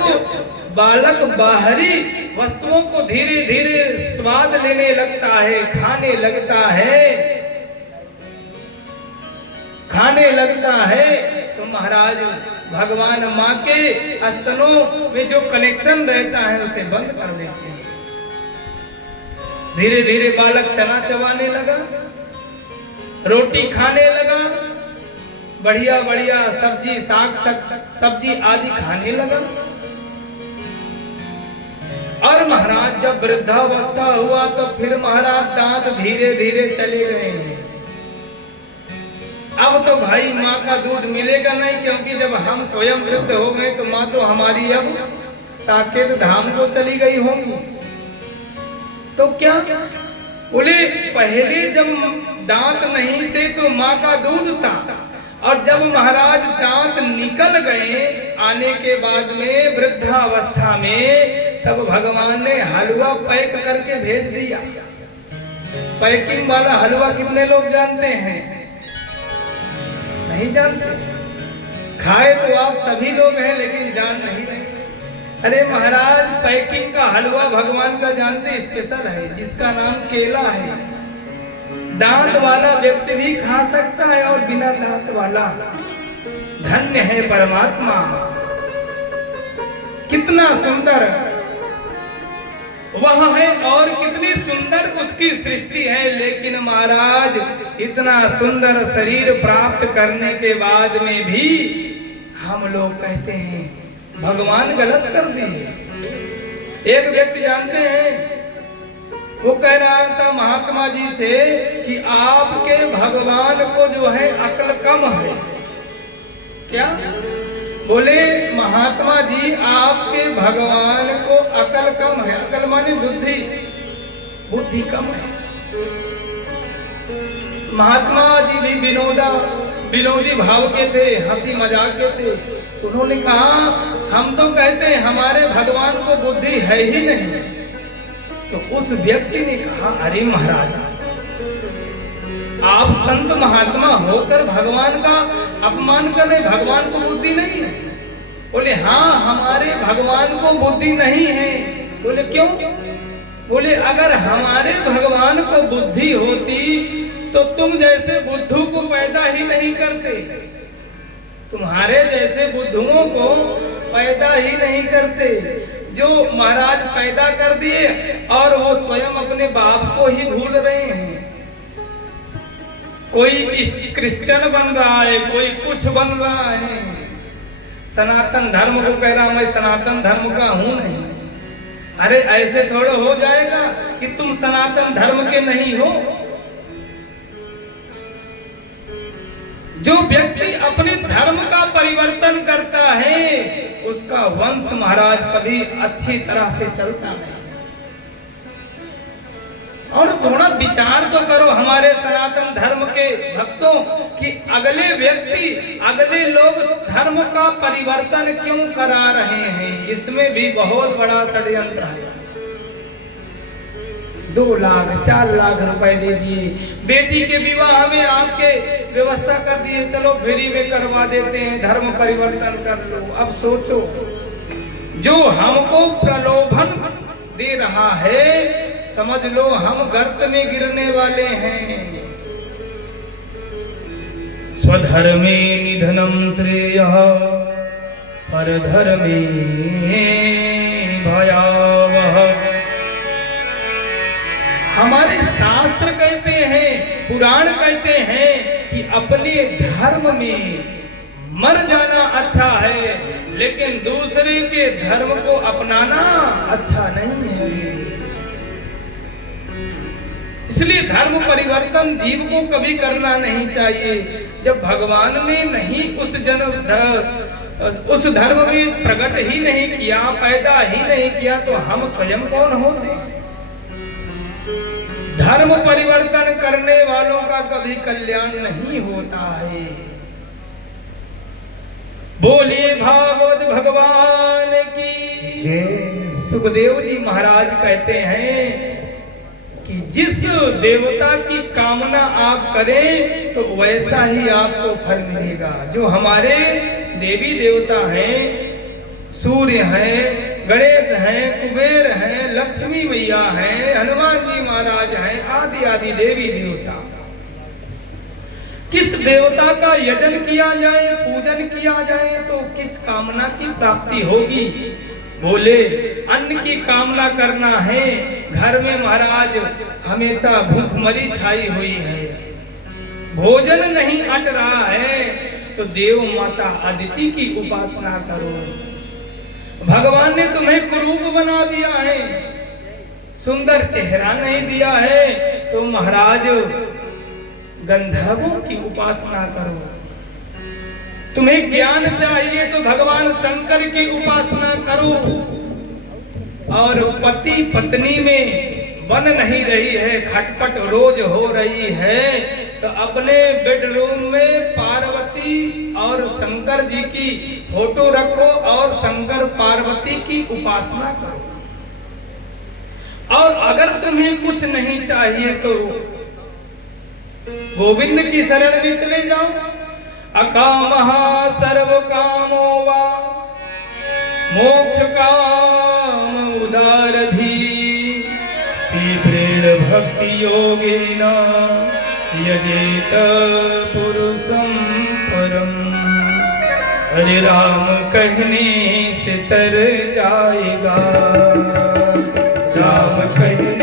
बालक बाहरी वस्तुओं को धीरे धीरे स्वाद लेने लगता है, खाने लगता है, तो महाराज भगवान माँ के स्तनों में जो कनेक्शन रहता है उसे बंद कर देते हैं। धीरे धीरे बालक चना चबाने लगा, रोटी खाने लगा, बढ़िया बढ़िया सब्जी, साग सब्जी आदि खाने लगा। और महाराज जब वृद्धावस्था हुआ तो फिर महाराज दांत धीरे धीरे चले गए हैं। अब तो भाई माँ का दूध मिलेगा नहीं, क्योंकि जब हम स्वयं वृद्ध हो गए तो माँ तो हमारी अब साकेत धाम को चली गई होंगी। तो क्या बोले, पहले जब दांत नहीं थे तो माँ का दूध था, और जब महाराज दांत निकल गए आने के बाद में वृद्धावस्था में, तब भगवान ने हलवा पैक करके भेज दिया। पैकिंग वाला हलवा कितने लोग जानते हैं? नहीं जानते। खाए तो आप सभी लोग हैं लेकिन जान नहीं रहे। अरे महाराज पैकिंग का हलवा भगवान का जानते स्पेशल है, जिसका नाम केला है। दांत वाला व्यक्ति भी खा सकता है और बिना दांत वाला। धन्य है परमात्मा, कितना सुंदर वह है और कितनी सुंदर उसकी सृष्टि है, लेकिन महाराज इतना सुंदर शरीर प्राप्त करने के बाद में भी हम लोग कहते हैं भगवान गलत कर दिए। एक व्यक्ति जानते हैं, वो कह रहा था महात्मा जी से कि आपके भगवान को जो है अक्ल कम है। क्या बोले? महात्मा जी आपके भगवान को अक्ल कम है। अक्ल माने बुद्धि, बुद्धि कम है। महात्मा जी भी विनोदी भाव के थे, हंसी मजाक के थे। उन्होंने कहा हम तो कहते हैं हमारे भगवान को बुद्धि है ही नहीं। तो उस व्यक्ति ने कहा अरे महाराज, आप संत महात्मा होकर भगवान का अपमान कर रहे, भगवान को बुद्धि नहीं है। बोले हाँ हमारे भगवान को बुद्धि नहीं है। बोले क्यों? बोले अगर हमारे भगवान को बुद्धि होती तो तुम जैसे बुद्धू को पैदा ही नहीं करते, तुम्हारे जैसे बुद्धुओं को पैदा ही नहीं करते। जो महाराज पैदा कर दिए और वो स्वयं अपने बाप को ही भूल रहे हैं। कोई क्रिश्चियन बन रहा है, कोई कुछ बन रहा है, सनातन धर्म को कह रहा मैं सनातन धर्म का हूं नहीं। अरे ऐसे थोड़ा हो जाएगा कि तुम सनातन धर्म के नहीं हो। जो व्यक्ति अपने धर्म का परिवर्तन करता है उसका वंश महाराज कभी अच्छी तरह से चलता नहीं। और थोड़ा विचार तो करो हमारे सनातन धर्म के भक्तों कि अगले व्यक्ति, अगले लोग धर्म का परिवर्तन क्यों करा रहे हैं। इसमें भी बहुत बड़ा षड्यंत्र है। 2 लाख 4 लाख रुपए दे दिए, बेटी के विवाह में आपके व्यवस्था कर दिए, चलो फ्री में करवा देते हैं, धर्म परिवर्तन कर लो। अब सोचो जो हमको प्रलोभन दे रहा है समझ लो हम गर्त में गिरने वाले हैं। स्वधर्मे निधनम श्रेयः परधर्मे भयावह। हमारे शास्त्र कहते हैं, पुराण कहते हैं कि अपने धर्म में मर जाना अच्छा है, लेकिन दूसरे के धर्म को अपनाना अच्छा नहीं है। इसलिए धर्म परिवर्तन जीव को कभी करना नहीं चाहिए। जब भगवान ने नहीं उस धर्म में प्रकट ही नहीं किया, पैदा ही नहीं किया, तो हम स्वयं कौन होते? धर्म परिवर्तन करने वालों का कभी कल्याण नहीं होता है। बोलिए भागवत भगवान की जय। सुखदेव जी महाराज कहते हैं कि जिस देवता की कामना आप करें तो वैसा ही आपको फल मिलेगा। जो हमारे देवी देवता हैं, सूर्य हैं, गणेश हैं, कुबेर हैं, लक्ष्मी मैया हैं, हनुमान जी महाराज हैं, आदि आदि देवी देवता, किस देवता का यजन किया जाए, पूजन किया जाए तो किस कामना की प्राप्ति होगी? बोले अन्न की कामना करना है। घर में महाराज हमेशा भूखमरी छाई हुई है, भोजन नहीं अट रहा है, तो देव माता अदिति की उपासना करो। भगवान ने तुम्हें कुरूप बना दिया है, सुंदर चेहरा नहीं दिया है, तो महाराज गंधर्वों की उपासना करो। तुम्हें ज्ञान चाहिए तो भगवान शंकर की उपासना करो। और पति पत्नी में बन नहीं रही है, खटपट रोज हो रही है, तो अपने बेडरूम में पार्वती और शंकर जी की फोटो रखो और शंकर पार्वती की उपासना करो। और अगर तुम्हें कुछ नहीं चाहिए तो गोविंद की शरण में चले जाओ। अकामः सर्व कामो वा मोक्ष काम उदारधी तीव्रेण भक्ति योगेन यजेत पुरुषं परम। हरे राम कहने से तर जाएगा, राम कहने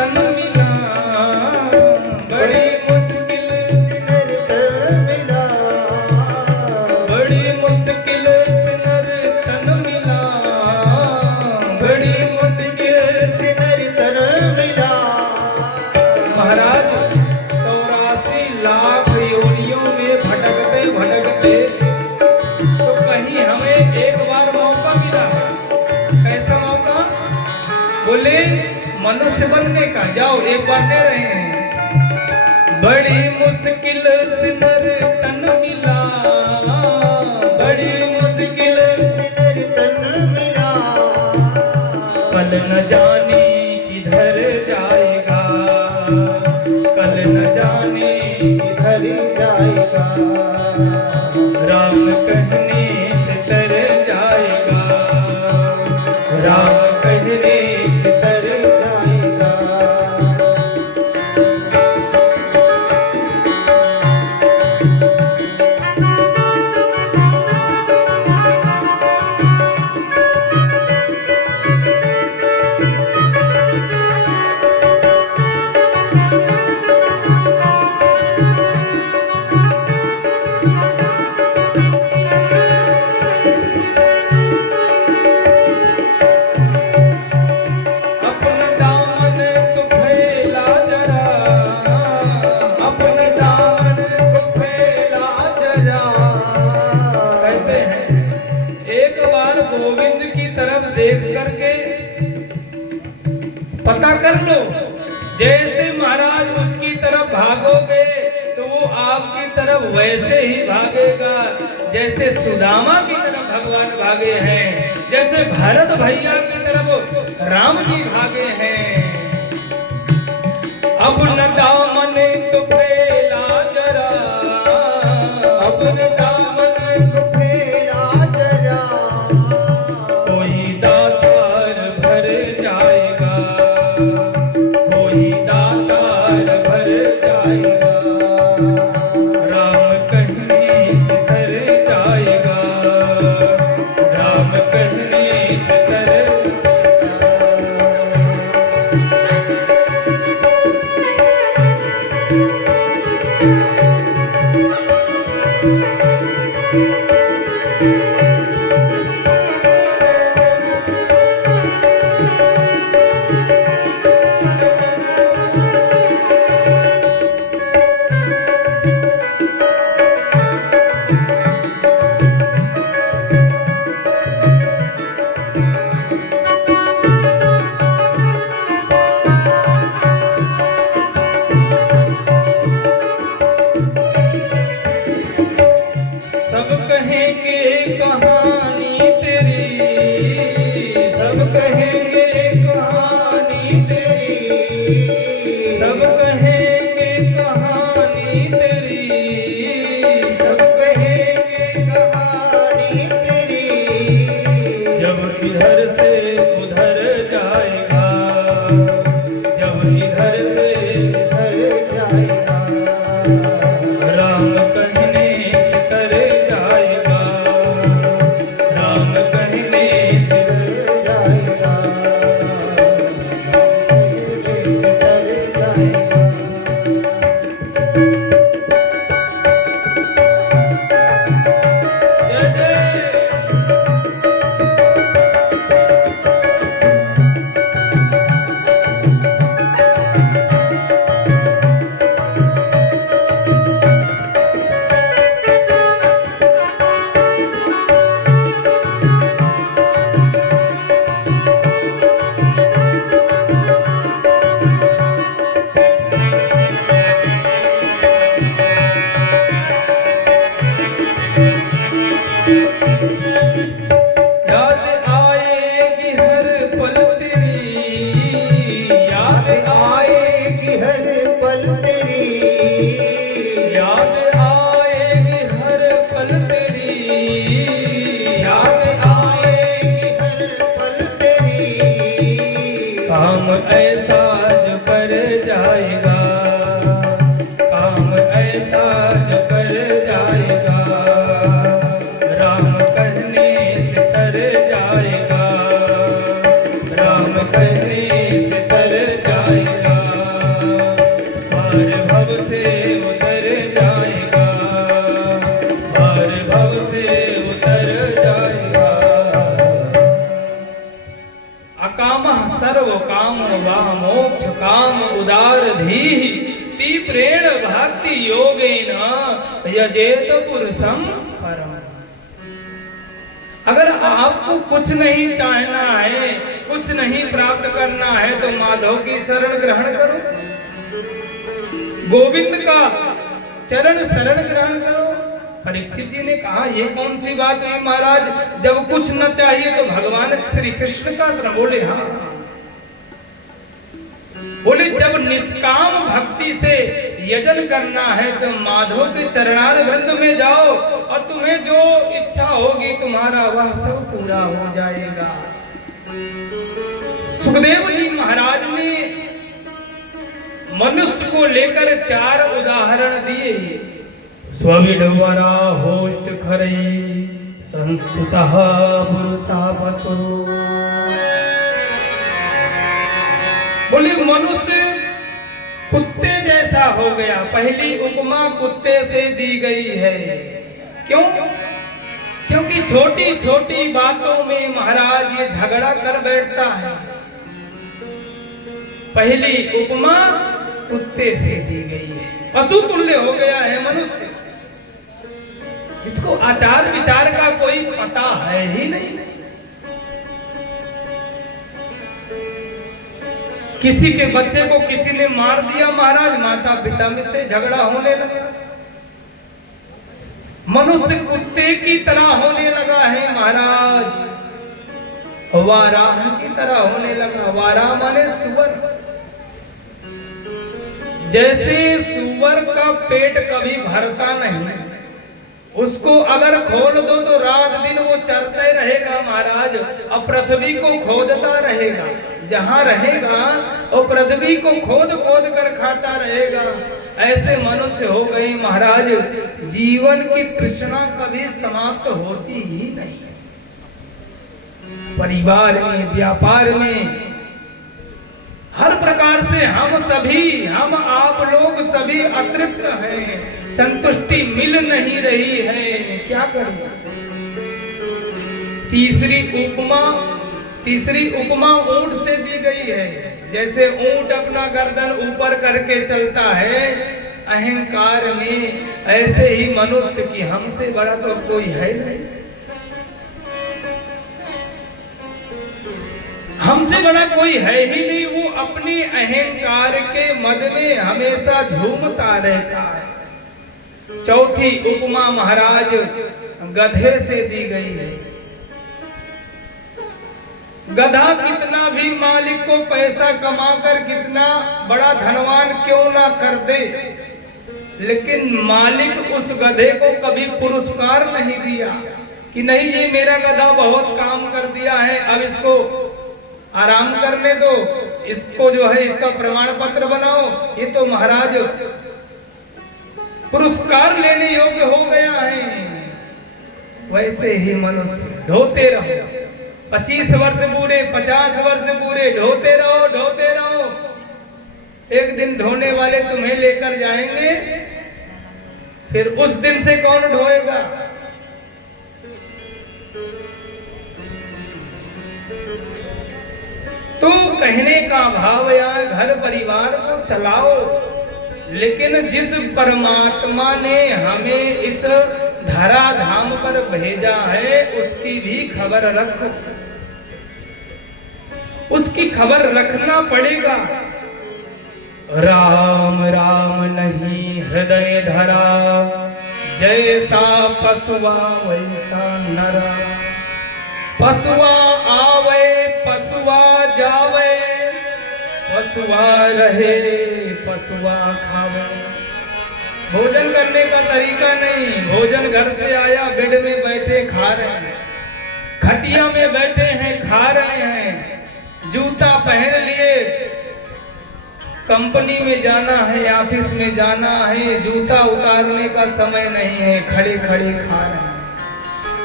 तन मिला, बड़ी मुश्किल से नर तन मिला, बड़ी मुश्किल से नर तन मिला, बड़ी मुश्किल से नर तन मिला। महाराज 84 लाख योनियों में भटकते भटकते तो कहीं हमें एक बार मौका मिला। कैसा मौका? बोले मनुष्य बनने का। जाओ एक बार दे रहे हैं। बड़ी मुश्किल से नर तन मिला, बड़ी मुश्किल से नर तन मिला, कल न जाने किधर जाएगा, कल न जाने किधर जाएगा, राम कहने से तर जाएगा, राम कहने से तर जाएगा। अपना दामन तो फैला जरा, अपने दामन को फैला जरा, कहते हैं एक बार गोविंद की तरफ देख करके पता कर लो। जैसे महाराज उसकी तरफ भागोगे तो वो आपकी तरफ वैसे ही भागेगा जैसे सुदामा की तरफ भगवान भागे हैं, जैसे भरत भैया की तरफ राम जी भागे हैं। अपना दामन तो फैला जरा, अपने दामन को फैला जरा, कोई दातार भर जाएगा, कोई दातार भर जाएगा, राम कहने से तर जाएगा, राम कहने से तर सब कहेंगे कहानी तेरी, सब कहेंगे कहानी तेरी, सब कहेंगे कहानी तेरी, सब कहेंगे कहानी तेरी, जब इधर से उधर जाएगा, जब इधर से हर जाएगा, राम कहने से तर जाएगा, राम कहने से जाएगा, से तर जाएगा। जय जय। याद आएगी हर पल तेरी, याद आएगी हर पल तेरी, याद आएगी हर पल तेरी, याद आएगी हर पल तेरी, काम ऐसा जो कर जाएगा, काम ऐसा जो कर जाएगा, राम कहने से तर जाएगा, राम कहने से तर जाएगा। काम वा मोक्ष काम उदार धी तीव्रेण भक्ति योगेन यजेत पुरुषम परम। अगर आपको कुछ नहीं चाहना है, कुछ नहीं प्राप्त करना है तो माधव की शरण ग्रहण करो, गोविंद का चरण शरण ग्रहण करो। परीक्षित जी ने कहा ये कौन सी बात है महाराज, जब कुछ न चाहिए तो भगवान श्री कृष्ण का शरण। बोले हाँ, बोले जब निष्काम भक्ति से यजन करना है तो माधव के चरणार ग्रंथ में जाओ और तुम्हें जो इच्छा होगी तुम्हारा वह सब पूरा हो जाएगा। सुखदेव जी महाराज ने मनुष्य को लेकर 4 उदाहरण दिए। स्वविडवरा होष्ट खरई संस्थितः पुरुषा पशु। बोले मनुष्य कुत्ते जैसा हो गया। पहली उपमा कुत्ते से दी गई है। क्यों? क्योंकि छोटी छोटी बातों में महाराज ये झगड़ा कर बैठता है। पहली उपमा कुत्ते से दी गई है। पशु तुल्य हो गया है मनुष्य, इसको आचार विचार का कोई पता है ही नहीं। किसी के बच्चे को किसी ने मार दिया महाराज, माता पिता में से झगड़ा होने लगा। मनुष्य कुत्ते की तरह होने लगा है महाराज, वाराह की तरह होने लगा। वाराह माने सुअर। जैसे सुअर का पेट कभी भरता नहीं, उसको अगर खोल दो तो रात दिन वो चरता ही रहेगा महाराज, और पृथ्वी को खोदता रहेगा। जहां रहेगा और पृथ्वी को खोद खोद कर खाता रहेगा। ऐसे मनुष्य हो गए महाराज, जीवन की तृष्णा कभी समाप्त होती ही नहीं। परिवार में, व्यापार में, हर प्रकार से हम आप लोग सभी अतृप्त हैं, संतुष्टि मिल नहीं रही है। क्या करें? तीसरी उपमा ऊंट से दी गई है। जैसे ऊंट अपना गर्दन ऊपर करके चलता है अहंकार में, ऐसे ही मनुष्य की हमसे बड़ा तो कोई है नहीं। हमसे बड़ा कोई है ही नहीं। वो अपने अहंकार के मद में हमेशा झूमता रहता है। चौथी उपमा महाराज गधे से दी गई है। गधा कितना भी मालिक को पैसा कमाकर कितना बड़ा धनवान क्यों ना कर दे, लेकिन मालिक उस गधे को कभी पुरस्कार नहीं दिया कि नहीं ये मेरा गधा बहुत काम कर दिया है, अब इसको आराम करने दो, इसको जो है इसका प्रमाण पत्र बनाओ। ये तो महाराज पुरस्कार लेने योग्य हो गया है। वैसे ही मनुष्य ढोते रहो, 25 वर्ष पूरे, 50 वर्ष पूरे ढोते रहो, ढोते रहो। एक दिन ढोने वाले तुम्हें लेकर जाएंगे, फिर उस दिन से कौन ढोएगा? तो कहने का भाव यार, घर परिवार को चलाओ, लेकिन जिस परमात्मा ने हमें इस धरा धाम पर भेजा है उसकी भी खबर रखो। उसकी खबर रखना पड़ेगा। राम राम नहीं हृदय धरा, जैसा पशुआ वैसा नरा। पशुआ आवे पशुआ जावे, पशुआ रहे पशुआ खावे। भोजन करने का तरीका नहीं। भोजन घर से आया, बेड में बैठे खा रहे हैं, खटिया में बैठे हैं खा रहे हैं, जूता पहन लिए, कंपनी में जाना है, ऑफिस में जाना है, जूता उतारने का समय नहीं है, खड़े खड़े खा रहे हैं।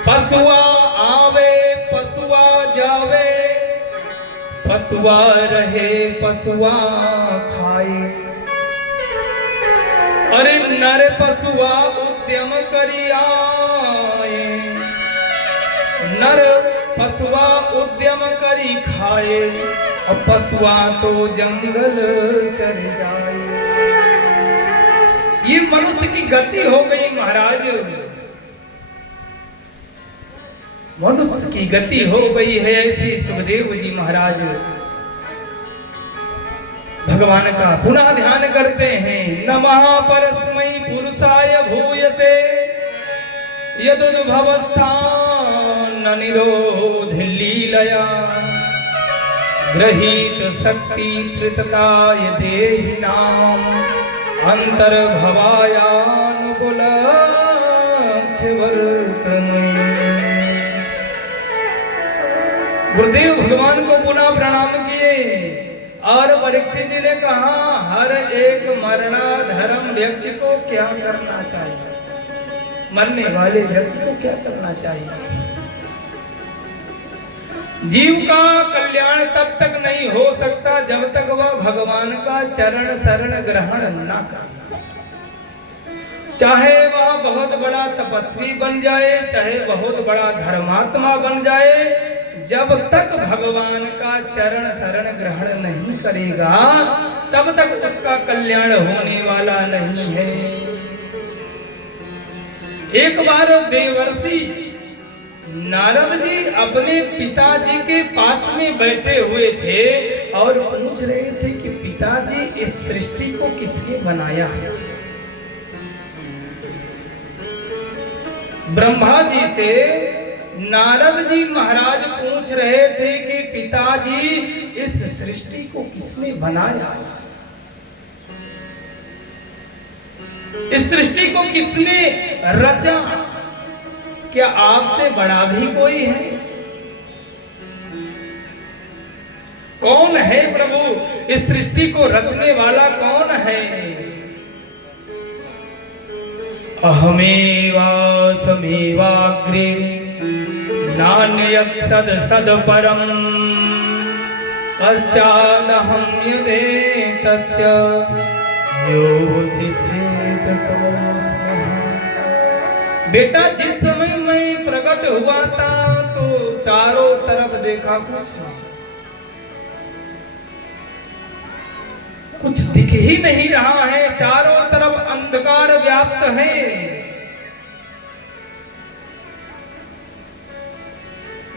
पशुआ आवे पशुआ जावे, पशुआ रहे पशुआ खाए। अरे नर पशुआ उद्यम करियाए, नर पशुआ उद्यम करी खाए, और पशुआ तो जंगल चल जाए। ये मनुष्य की गति हो गई महाराज, मनुष्य की गति हो गई है ऐसी। सुखदेव जी महाराज भगवान का पुनः ध्यान करते हैं। नमः परस्मै पुरुषाय भूयसे यदुद्भवस्थान निरोध लीलया, गृहीत शक्ति त्रितताय देहिनाम अंतर्भवायानुकूलक्षवर्तने। गुरुदेव भगवान को पुनः प्रणाम किए और परीक्षित जी ने कहा, हर एक मरणाधर्म व्यक्ति को क्या करना चाहिए, मरने वाले व्यक्ति को क्या करना चाहिए? जीव का कल्याण तब तक नहीं हो सकता जब तक वह भगवान का चरण शरण ग्रहण न करे। चाहे वह बहुत बड़ा तपस्वी बन जाए, चाहे बहुत बड़ा धर्मात्मा बन जाए, जब तक भगवान का चरण शरण ग्रहण नहीं करेगा तब तक उसका कल्याण होने वाला नहीं है। एक बार देवर्षि नारद जी अपने पिताजी के पास में बैठे हुए थे और पूछ रहे थे कि पिताजी इस सृष्टि को किसने बनाया है। ब्रह्मा जी से नारद जी महाराज पूछ रहे थे कि पिताजी इस सृष्टि को किसने बनाया, इस सृष्टि को किसने रचा, क्या आपसे बड़ा भी कोई है? कौन है प्रभु, इस सृष्टि को रचने वाला कौन है? अहमेवासमेवाग्रे नान्यत् सद सद परम पश्चादहं यदेतच्च यो शिष्येत सोऽस्मि। बेटा, जिस समय मैं प्रकट हुआ था तो चारों तरफ देखा, कुछ दिख ही नहीं रहा है, चारों तरफ अंधकार व्याप्त है।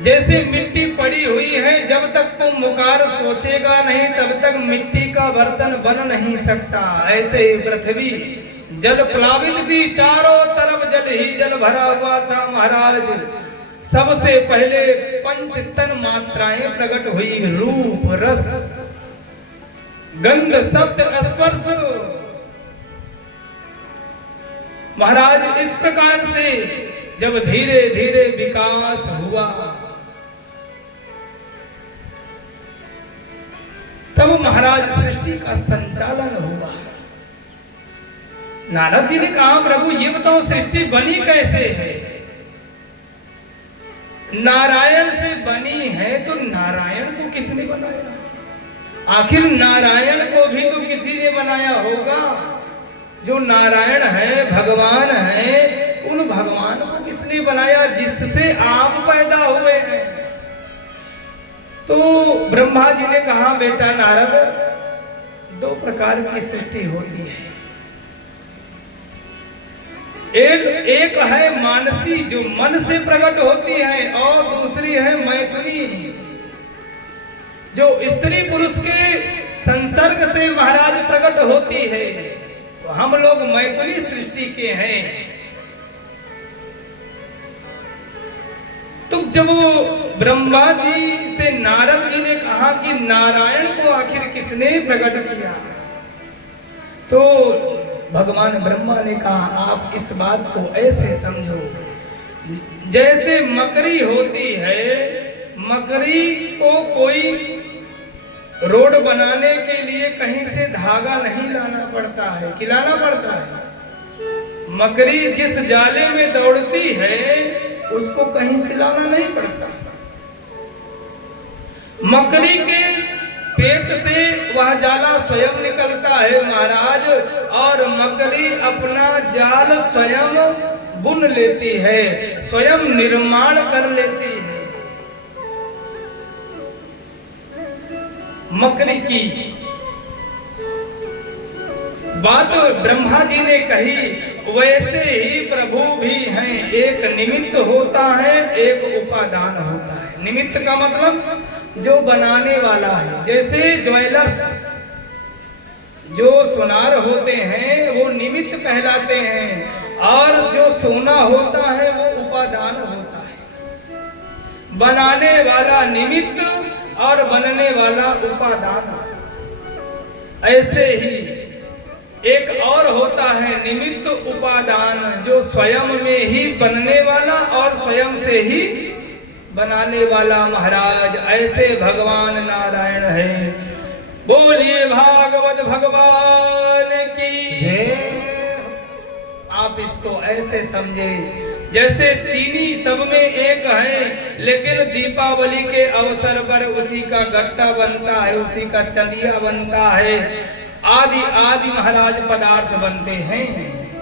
जैसे मिट्टी पड़ी हुई है, जब तक तुम मुकार सोचेगा नहीं तब तक मिट्टी का बर्तन बन नहीं सकता। ऐसे ही पृथ्वी जल प्लावित थी, चारों तरफ जल ही जल भरा हुआ था महाराज। सबसे पहले पंच तन मात्राएं प्रकट हुई, रूप रस गंध शब्द स्पर्श। महाराज इस प्रकार से जब धीरे धीरे विकास हुआ तब महाराज सृष्टि का संचालन हुआ। नारद जी ने कहा, प्रभु ये बताओ सृष्टि बनी कैसे है? नारायण से बनी है तो नारायण को किसने बनाया? आखिर नारायण को भी तो किसी ने बनाया होगा। जो नारायण है, भगवान है, उन भगवान को किसने बनाया जिससे आप पैदा हुए हैं? तो ब्रह्मा जी ने कहा, बेटा नारद, दो प्रकार की सृष्टि होती है। एक है मानसी, जो मन से प्रकट होती है, और दूसरी है मैथुनी, जो स्त्री पुरुष के संसर्ग से महाराज प्रकट होती है। तो हम लोग मैथुनी सृष्टि के हैं। तो जब ब्रह्मा जी से नारद जी ने कहा कि नारायण को आखिर किसने प्रकट किया, तो भगवान ब्रह्मा ने कहा, आप इस बात को ऐसे समझो, जैसे मकड़ी होती है, मकड़ी को कोई रोड बनाने के लिए कहीं से धागा नहीं लाना पड़ता है कि लाना पड़ता है। मकड़ी जिस जाले में दौड़ती है उसको कहीं से लाना नहीं पड़ता। मकड़ी के पेट से वह जाला स्वयं निकलता है महाराज, और मकड़ी अपना जाल स्वयं बुन लेती है, स्वयं निर्माण कर लेती है। मकरी की बात ब्रह्मा जी ने कही, वैसे ही प्रभु भी हैं। एक निमित्त होता है, एक उपादान होता है। निमित्त का मतलब जो बनाने वाला है। जैसे ज्वेलर्स, जो सुनार होते हैं वो निमित्त कहलाते हैं, और जो सोना होता है वो उपादान होता है। बनाने वाला निमित्त और बनने वाला उपादान। ऐसे ही एक और होता है निमित्त उपादान, जो स्वयं में ही बनने वाला और स्वयं से ही बनाने वाला। महाराज ऐसे भगवान नारायण है। बोलिए भागवत भगवान की। आप इसको ऐसे समझे जैसे चीनी सब में एक है, लेकिन दीपावली के अवसर पर उसी का गट्टा बनता है, उसी का चंदिया बनता है, आदि आदि महाराज पदार्थ बनते हैं।